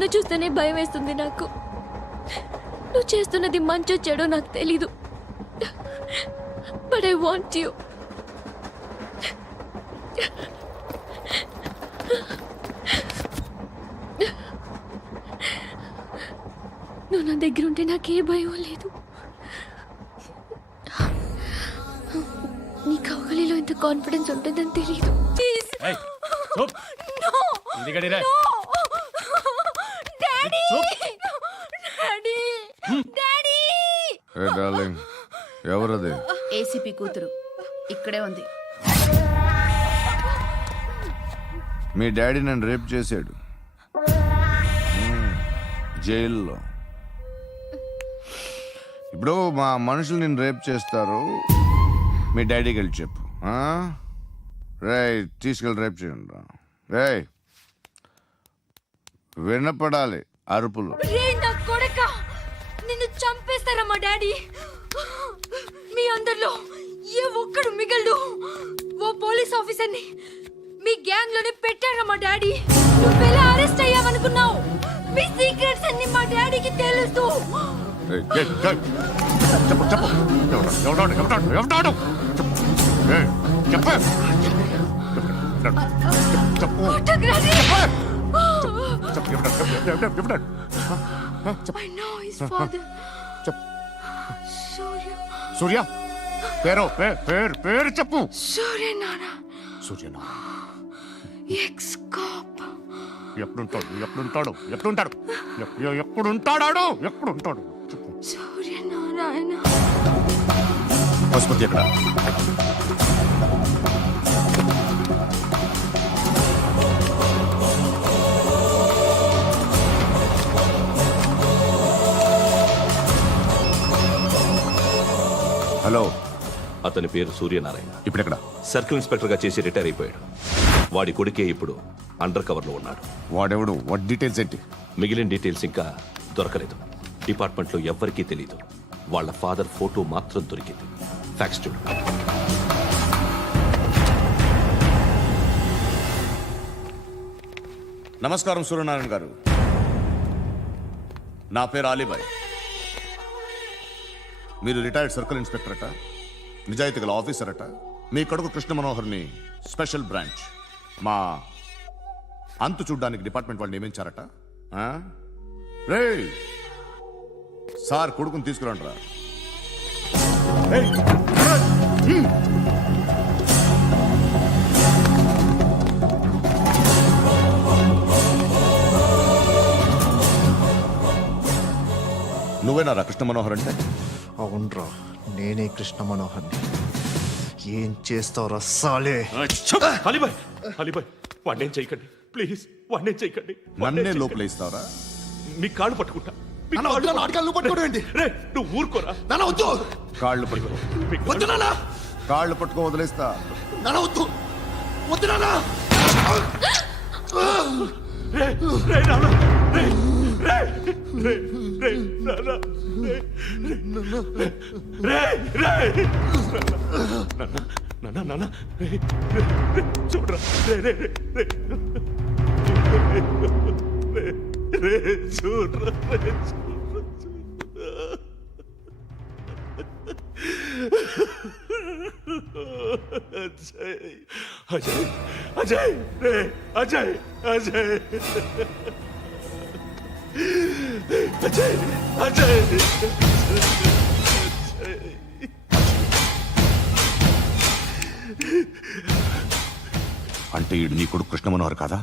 నిన్ను చూస్తేనే భయం వేస్తుంది నాకు. నువ్వు చేస్తున్నది మంచో చెడో నాకు తెలీదు. But I want you. నువ్వు నా దగ్గర ఉంటే నాకే భయం లేదు. నీ కౌగలిలో ఇంత కాన్ఫిడెన్స్ ఉంటుందని తెలీదు. ఎవరది? ఏసీపీ కూతురు ఇక్కడే ఉంది. మీ డాడీ నన్ను రేప్ చేశాడు జైల్లో. ఇప్పుడు మా మనుషులు నేను రేప్ చేస్తారు, మీ డాడీకి వెళ్ళి చెప్పు. రేయ్ తీసుకెళ్ళి రేప్ చేయండి. రేయ్ వినపడాలి అరుపులు. నిన్ను చంపేస్తారా మా డాడీ? మీ అందరిలో ఏ ఒక్కడు మిగలడు. ఓ పోలీస్ ఆఫీసర్ని మీ గ్యాంగ్ లోనే పెట్టారా మా డాడీ? నువ్వెలా అరెస్ట్ అయ్యావనుకున్నావు? మీ సీక్రెట్స్ అన్ని మా డాడీకి తెలుసు. I know his father. సూర్య పేరు చెప్పు. సూర్యనారాయణ. ఎక్స్-కాప్. ఎప్పుడుంటాడు సూర్యనారాయణ. పశుపతి ఎక్కడ? హలో, అతని పేరు సూర్యనారాయణ. ఇప్పుడెక్కడ? సర్కిల్ ఇన్స్పెక్టర్ గా చేసి రిటైర్ అయిపోయాడు. వాడి కొడుకే ఇప్పుడు అండర్ కవర్ లో ఉన్నాడు. వాడెవడు? వాట్ డీటెయిల్స్ ఏంటి? మిగిలిన డీటెయిల్స్ ఇంకా దొరకలేదు. డిపార్ట్మెంట్ లో ఎవ్వరికీ తెలియదు. వాళ్ళ ఫాదర్ ఫోటో మాత్రం దొరికింది. ఫ్యాక్స్ చూడు. నమస్కారం సూర్యనారాయణ గారు. నా పేరు అలీబాయ్. మీరు రిటైర్డ్ సర్కిల్ ఇన్స్పెక్టర్ అట, నిజాయితీ గల ఆఫీసర్ అట. మీ కొడుకు కృష్ణ మనోహర్ని స్పెషల్ బ్రాంచ్ మా అంతు చూడ్డానికి డిపార్ట్మెంట్ వాళ్ళు నియమించారట. రే సార్ కొడుకుని తీసుకురండిరా. నువ్వేనారా కృష్ణ మనోహర్ అంటే? అవునరా, నేనే కృష్ణ మనోహర్ని. ఏం చేస్తావురా సాలే? అలీబాయ్ వాడినేం చేయకండి ప్లీజ్, వాడినేం చేయకండి. నన్నే లోపల ఇస్తావరా? మీ కాళ్ళు పట్టుకుంటా. నువ్వు ఊరుకోరా. కాళ్ళు పట్టుకో. కాళ్ళు పట్టుకో వదిలేస్తా. చూడరా అజయ్ అజయ్ అజయ్ అజయ్ అజయ్ అజయ్ అంటే ఈడు నీ కొడుకు కృష్ణ మనోహర్ కాదా?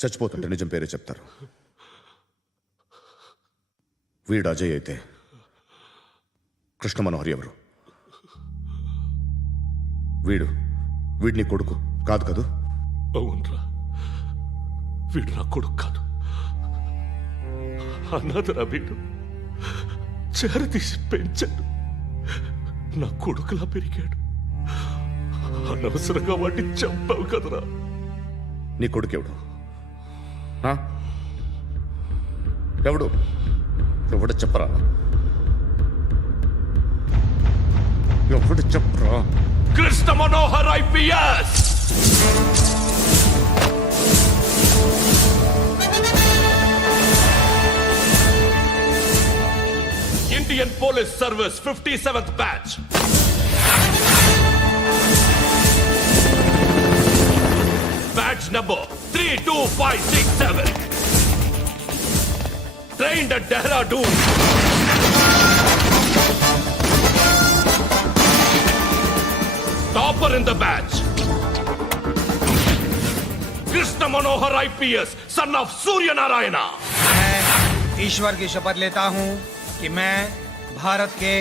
చచ్చిపోతుంటే నిజం పేరే చెప్తారు. వీడు అజయ్ అయితే కృష్ణ మనోహర్ ఎవరు? వీడిని కొడుకు కాదు కదూ? అవునరా, వీడు నా కొడుకు కాదు. అన్నదరా వీడు చేరతీసి పెంచాడు. నా కొడుకులా పెరిగాడు. అనవసరంగా వాటిని చంపావు కదరా. నీ కొడుకెవడు ఆ? ఎవడు ఎవడు చెప్పరా, ఎవడు చెప్పరా? Krishna Manohar IPS. Indian police service 57th batch. Batch number 32567. Trained at Dehradun. Topper in the batch. Krishna Manohar IPS, son of Surya Narayana. मैं ईश्वर की शपथ लेता हूँ कि मैं भारत के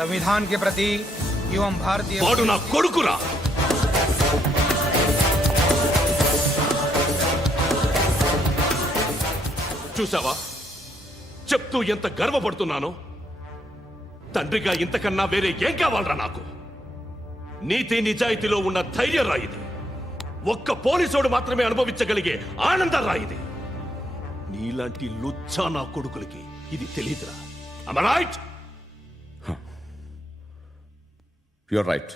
संविधान के प्रति एवं भारतीय వాడు నా కొడుకురా. చూసావా, చెప్తూ ఎంత గర్వపడుతున్నానో. తండ్రిగా ఇంతకన్నా వేరే ఏం కావాలరా నాకు? నీతి నిజాయితీలో ఉన్న ధైర్యం రాయిది. ఒక్క పోలీసోడు మాత్రమే అనుభవించగలిగే ఆనందం రాయిది. నీలాంటి లుచ్చా నా కొడుకులకి ఇది తెలియదురా. Am I right? You're right.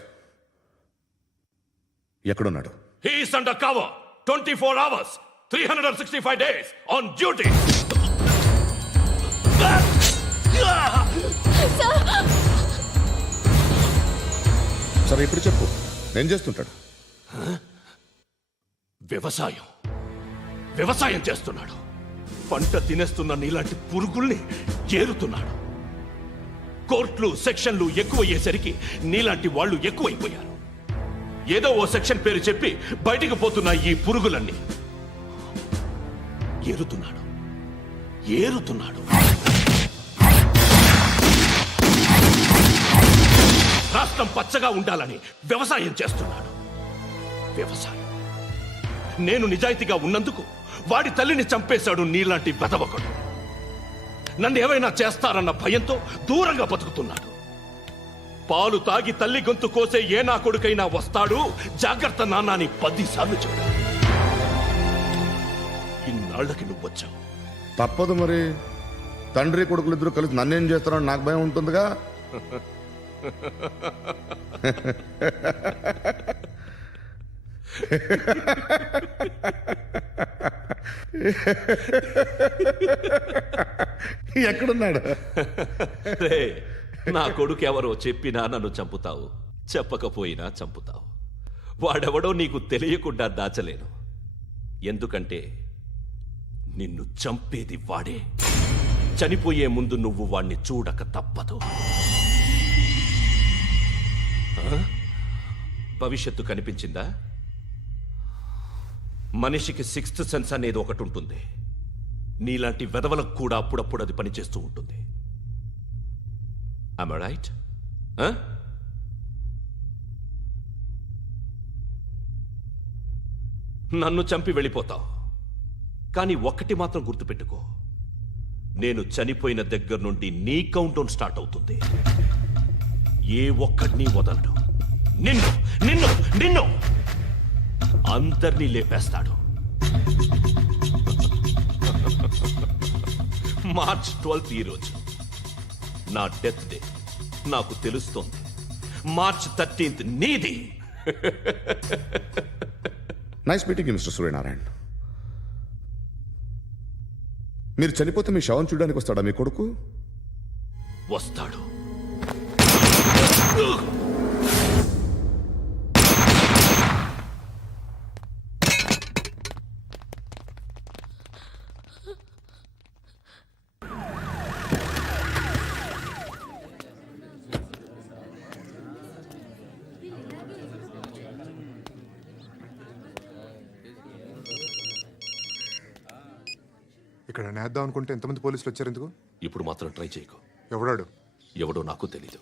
ఎక్కడున్నాడు? He is under cover 24 hours 365 days on duty. సరే ఇప్పుడు చెప్పు, ఏం చేస్తుంటాడు? వ్యవసాయం చేస్తున్నాడు. పంట తినేస్తున్న నీలాంటి పురుగుల్ని ఏరుతున్నాడు. కోర్టులు సెక్షన్లు ఎక్కువయ్యేసరికి నీలాంటి వాళ్ళు ఎక్కువైపోయారు. ఏదో ఓ సెక్షన్ పేరు చెప్పి బయటికి పోతున్న ఈ పురుగులన్నీ ఏరుతున్నాడు. రాష్ట్రం పచ్చగా ఉండాలని వ్యవసాయం చేస్తున్నాడు. నేను నిజాయితీగా ఉన్నందుకు వాడి తల్లిని చంపేశాడు నీలాంటి బెదవకుడు. నన్ను ఏమైనా చేస్తారన్న భయంతో దూరంగా బతుకుతున్నాడు. పాలు తాగి తల్లి గొంతు కోసే ఏ నా కొడుకైనా వస్తాడు, జాగ్రత్త నాన్న అని 10 సార్లు చెప్పాడు. ఇన్నాళ్ళకి నువ్వు వచ్చావు. తప్పదు మరి. తండ్రి కొడుకులు ఇద్దరు కలిసి నన్నేం చేస్తారని నాకు భయం ఉంటుందిగా. ఎక్కడున్నాడు? నా కొడుకు ఎవరో చెప్పినా నన్ను చంపుతావు, చెప్పకపోయినా చంపుతావు. వాడెవడో నీకు తెలియకుండా దాచలేను. ఎందుకంటే నిన్ను చంపేది వాడే. చనిపోయే ముందు నువ్వు వాణ్ణి చూడక తప్పదు. భవిష్యత్తు కనిపించిందా? మనిషికి 6th సెన్స్ అనేది ఒకటి ఉంటుంది. నీలాంటి వెధవలకు కూడా అప్పుడప్పుడు అది పనిచేస్తూ ఉంటుంది. Am I right? నన్ను చంపి వెళ్ళిపోతావు. కానీ ఒక్కటి మాత్రం గుర్తుపెట్టుకో, నేను చనిపోయిన దగ్గర నుండి నీ కౌంటౌన్ స్టార్ట్ అవుతుంది. ఏ ఒక్కడిని వదలడు. నిన్ను అందరినీ లేపేస్తాడు. మార్చ్ 12th ఈ రోజు నా డెత్ డే. నాకు తెలుస్తోంది. మార్చ్ 13th నీది. Nice meeting mister Suryanarayana. మీరు చనిపోతే మీ శవం చూడడానికి వస్తాడా మీ కొడుకు? వస్తాడు. ఇక్కడ నేద్దాం అనుకుంటే ఎంతమంది పోలీసులు వచ్చారు ఎందుకు? ఇప్పుడు మాత్రం ట్రై చేయకు. ఎవడాడు? ఎవడో నాకు తెలీదు.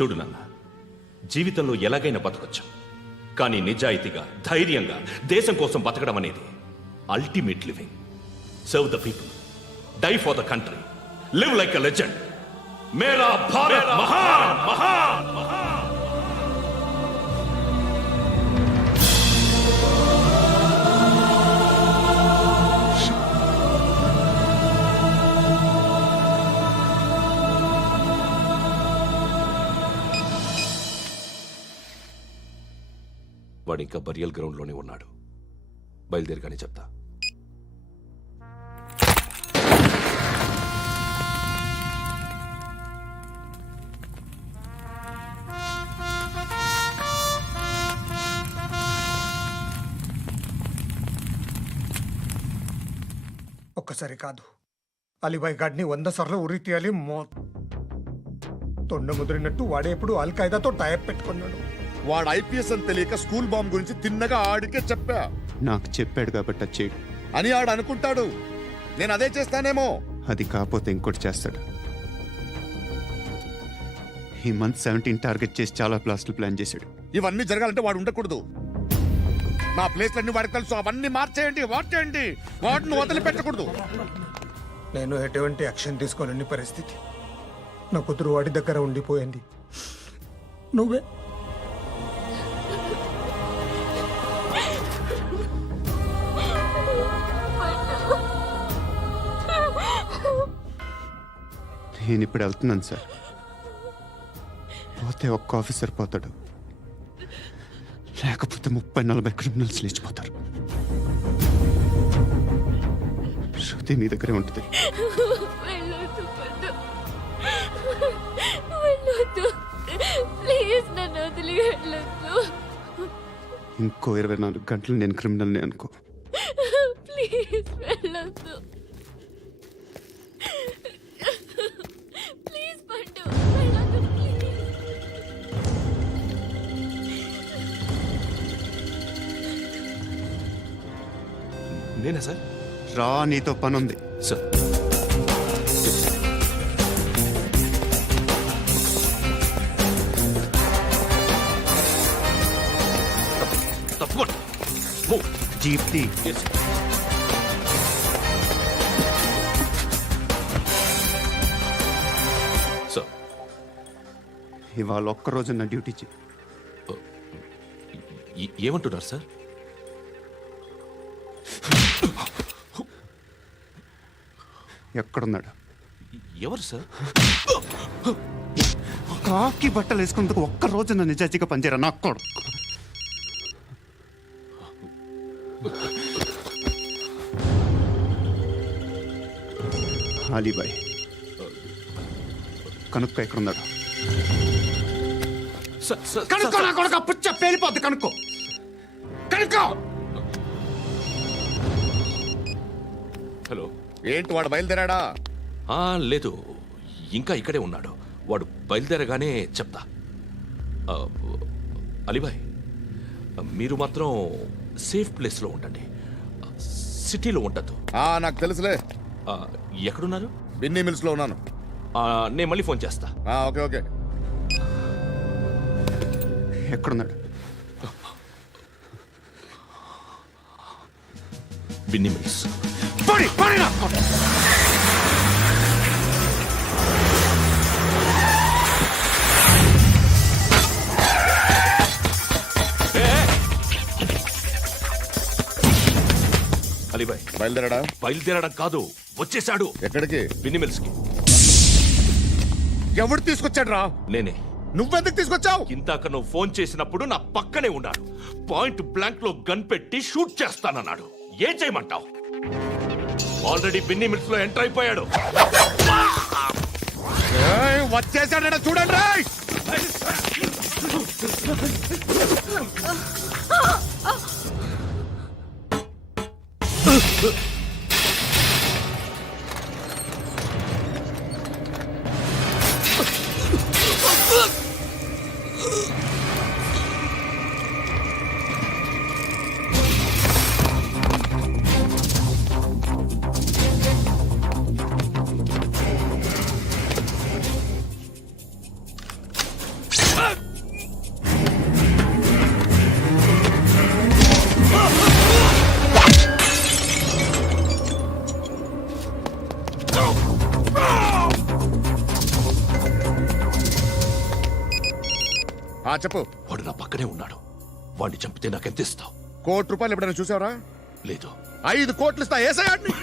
చూడు నాన్న, జీవితంలో ఎలాగైనా బతకొచ్చు, కానీ నిజాయితీగా ధైర్యంగా దేశం కోసం బతకడం అనేది ultimate living. Serve the people, die for the country, live like a legend. మేరా భారత్ మహాన్ మహాన్ మహాన్. వాడు ఇంకా బరియల్ గ్రౌండ్లోనే ఉన్నాడు. బయలుదేరగానే చెప్తా. ఒక్కసారి కాదు, అలీబాయ్ గాడిని 100 సార్లు ఉరి తీయాలి. తొండ ముదిరినట్టు వాడే ఎప్పుడు అల్ ఖైదాతో టైప్ పెట్టుకున్నాడు. వాడు ఐపీఎస్ అని తెలియక స్కూల్ బాంబ్ గురించి తిన్నగా ఆడికే చెప్పా. నాకు చెప్పాడు కాబట్టి అది చేయడు అని ఆడు అనుకుంటాడు. నేను అదే చేస్తానేమో. అది కాకపోతే ఇంకోటి చేస్తాడు. ఈ మంత్ 17 టార్గెట్ చేసి చాలా ప్లాస్టులు ప్లాన్ చేశాడు. ఇవన్నీ జరగాలంటే వాడు ఉండకూడదు. నా ప్లేస్లన్నీ వాడికి తెలుసు. అవన్నీ మార్చేయండి, మార్చేయండి. వాటిని వదిలిపెట్టకూడదు. నేను ఎటువంటి యాక్షన్ తీసుకోలేని పరిస్థితి. నా కూతురు వాడి దగ్గర ఉండిపోయింది. నువ్వే నేను ఇప్పుడు వెళ్తున్నాను సార్. పోతే ఒక్క ఆఫీసర్ పోతాడు, లేకపోతే 30-40 క్రిమినల్స్ లేచిపోతారు. శృతి నీ దగ్గరే ఉంటుంది. ఇంకో 24 గంటలు నేను క్రిమినల్ని అనుకో. ప్లీజ్ వెళ్ళొద్దు. ప్లీజ్ పండు, వెళ్ళొద్దు ప్లీజ్. నేనా సార్? రా, నీతో పని ఉంది సార్. తప్పకుండా జీప్తి. సార్, ఇవాళ ఒక్కరోజు నా డ్యూటీ చేయి. ఏమంటున్నారు సార్? ఎక్కడున్నాడు? ఎవరు సార్? కాకి బట్టలు వేసుకున్నందుకు ఒక్కరోజు నా నిజాయితీగా పనిచేయరా నా కొడుకు. అలీబాయ్ కనుక్కో, ఎక్కడున్నాడు? కనుక్కో నా కొడుకు. పుచ్చ పేలిపోద్ది. కనుక్కో, కనుక్కో. హలో, ఏంటి వాడు బయలుదేరాడా? లేదు, ఇంకా ఇక్కడే ఉన్నాడు. వాడు బయలుదేరగానే చెప్తా. అలీబాయ్, మీరు మాత్రం సేఫ్ ప్లేస్లో ఉండండి, సిటీలో ఉండద్దు. నాకు తెలుసులే. ఎక్కడున్నారు? బిన్నీ మిల్స్ లో ఉన్నాను. నేను మళ్ళీ ఫోన్ చేస్తా. Okay okay. ఎక్కడున్నాడు? బిన్నీ మిల్స్. అలీబాయ్ బయలుదేరాడా? బయలుదేరడం కాదు, వచ్చేసాడు. ఎక్కడికి? బిన్నీ మిల్స్ కి. ఎవడు తీసుకొచ్చాడు రా? నేనే. నువ్వెందుకు తీసుకొచ్చావు? ఇందాక నువ్వు ఫోన్ చేసినప్పుడు నా పక్కనే ఉన్నాడు. పాయింట్ బ్లాంక్ లో గన్ పెట్టి షూట్ చేస్తానన్నాడు. ఏం చేయమంటావు? ఆల్రెడీ బిన్నీ మిల్స్ లో ఎంటర్ అయిపోయాడు. వచ్చేసాడ చూడండి రా. చెప్పు. వాడు నా పక్కనే ఉన్నాడు. వాడిని చంపితే నాకెంత ఇస్తావు? ₹1 ఎప్పుడైనా చూసావరా? లేదు. 5 కోట్లు ఇస్తా. ఏసయాడిని.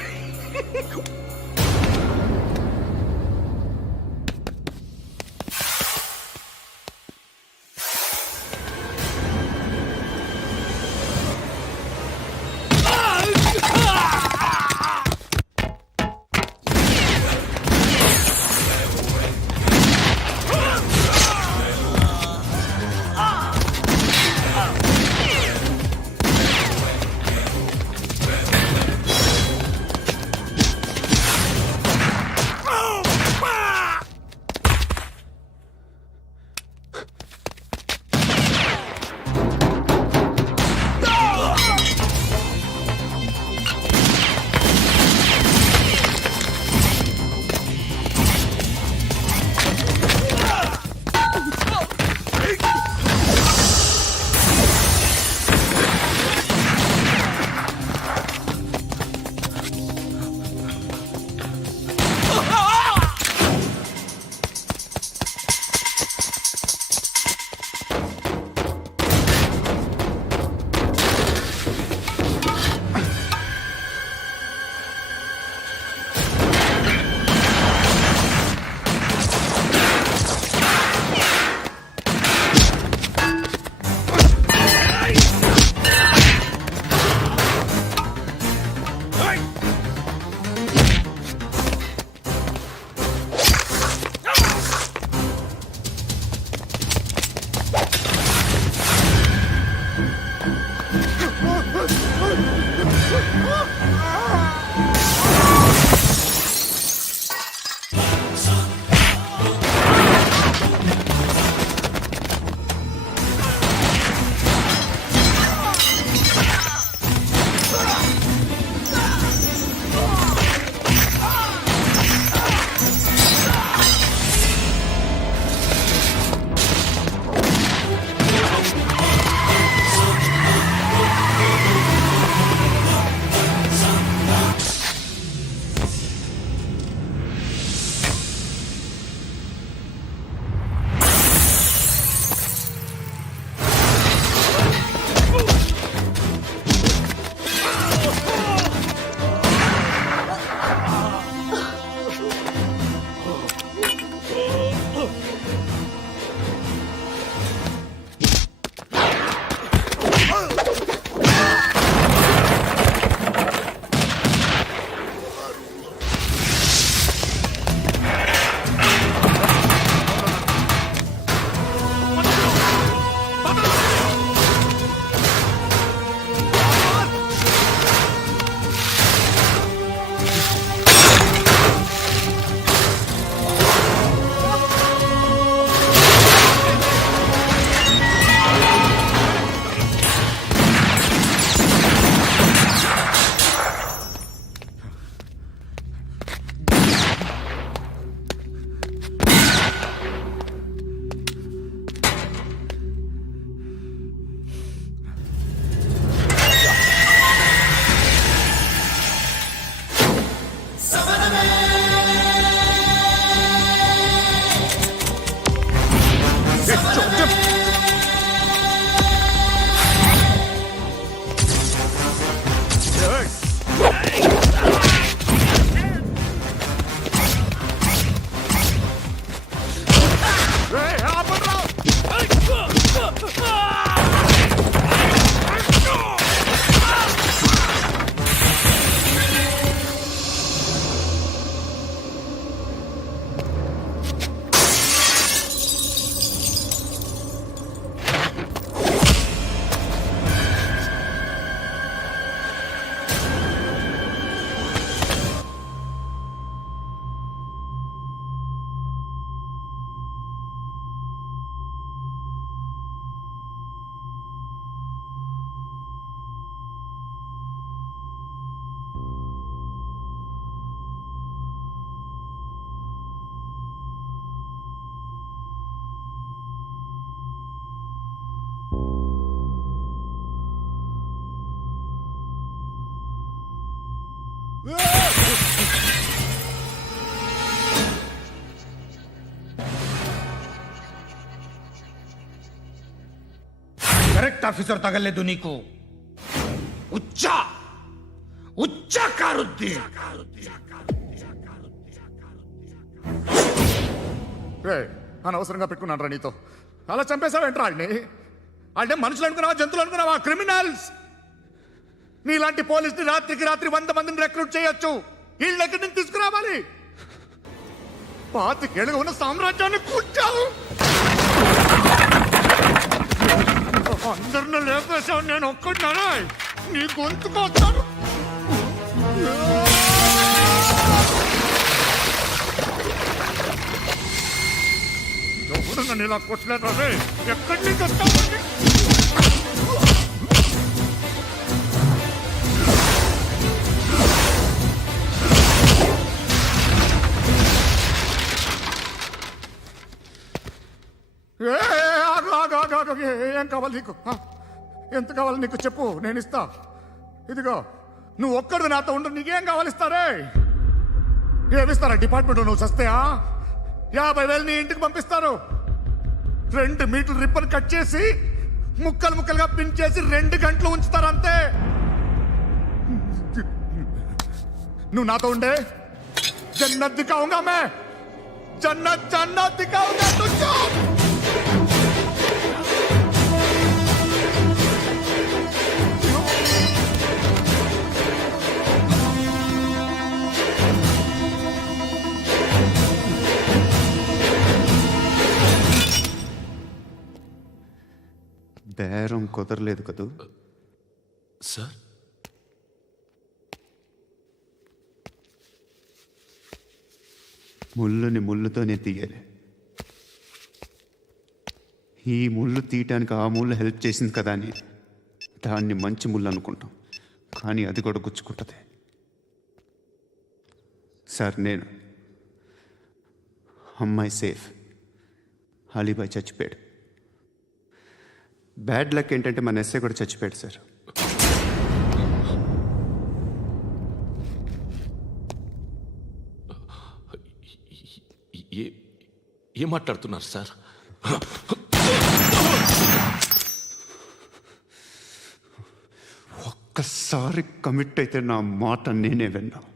కరెక్ట్ ఆఫీసర్ తగలేదు నీకు. ఉచ్చా కారుద్ది. అనవసరంగా పెట్టుకున్నాను రా నీతో. అలా చంపేశావేంట్రా ఆడిని? అంటే మనుషులు అనుకున్నావా, జంతువులు అనుకున్నావా? క్రిమినల్స్. నీలాంటి పోలీసుని రాత్రికి రాత్రి 100 మందిని రిక్రూట్ చేయొచ్చు. వీళ్ళు ఎక్కడి నుంచి తీసుకురావాలి? 25 ఏళ్ళుగా ఉన్న సామ్రాజ్యాన్ని కూర్చావు. అందరిని లేపేశావు, నేను ఒక్కడినానా? నీ గొంతుకొస్తాను. ఎవరు నన్ను ఇలా కొట్టలేదా? ఎక్కడి నుంచి వస్తావు? ఏం కావాలి నీకు? ఎంత కావాలి నీకు చెప్పు, నేను ఇస్తా. ఇదిగో నువ్వు ఒక్కడు నాతో ఉండు, నీకేం కావాలి ఇస్తారే? ఏమిస్తారా డిపార్ట్మెంట్? నువ్వు చస్తేయా 50,000 నీ ఇంటికి పంపిస్తారు. 2 మీటర్లు రిబ్బన్ కట్ చేసి ముక్కలు ముక్కలుగా పిన్ చేసి 2 గంటలు ఉంచుతారు అంతే. నువ్వు నాతో ఉండే జన్నత్ దిఖాऊंगा मैं, జన్నత్ జన్నత్ దిఖాऊंगा तुझको. బేరం కుదరలేదు కదూ సార్? ముళ్ళుని ముళ్ళుతోనే తీయాలి. ఈ ముళ్ళు తీయటానికి ఆ ముళ్ళు హెల్ప్ చేసింది కదా అని దాన్ని మంచి ముళ్ళు అనుకుంటాం, కానీ అది కూడా గుచ్చుకుంటుంది. సార్, నేను అమ్మాయి సేఫ్, అలీబాయ్ చచ్చిపోయాడు. బ్యాడ్ లక్ ఏంటంటే మన ఎస్ఐ కూడా చచ్చిపోయాడు సార్. ఏం మాట్లాడుతున్నారు సార్? ఒక్కసారి కమిట్ అయితే నా మాట నేనే విన్నా.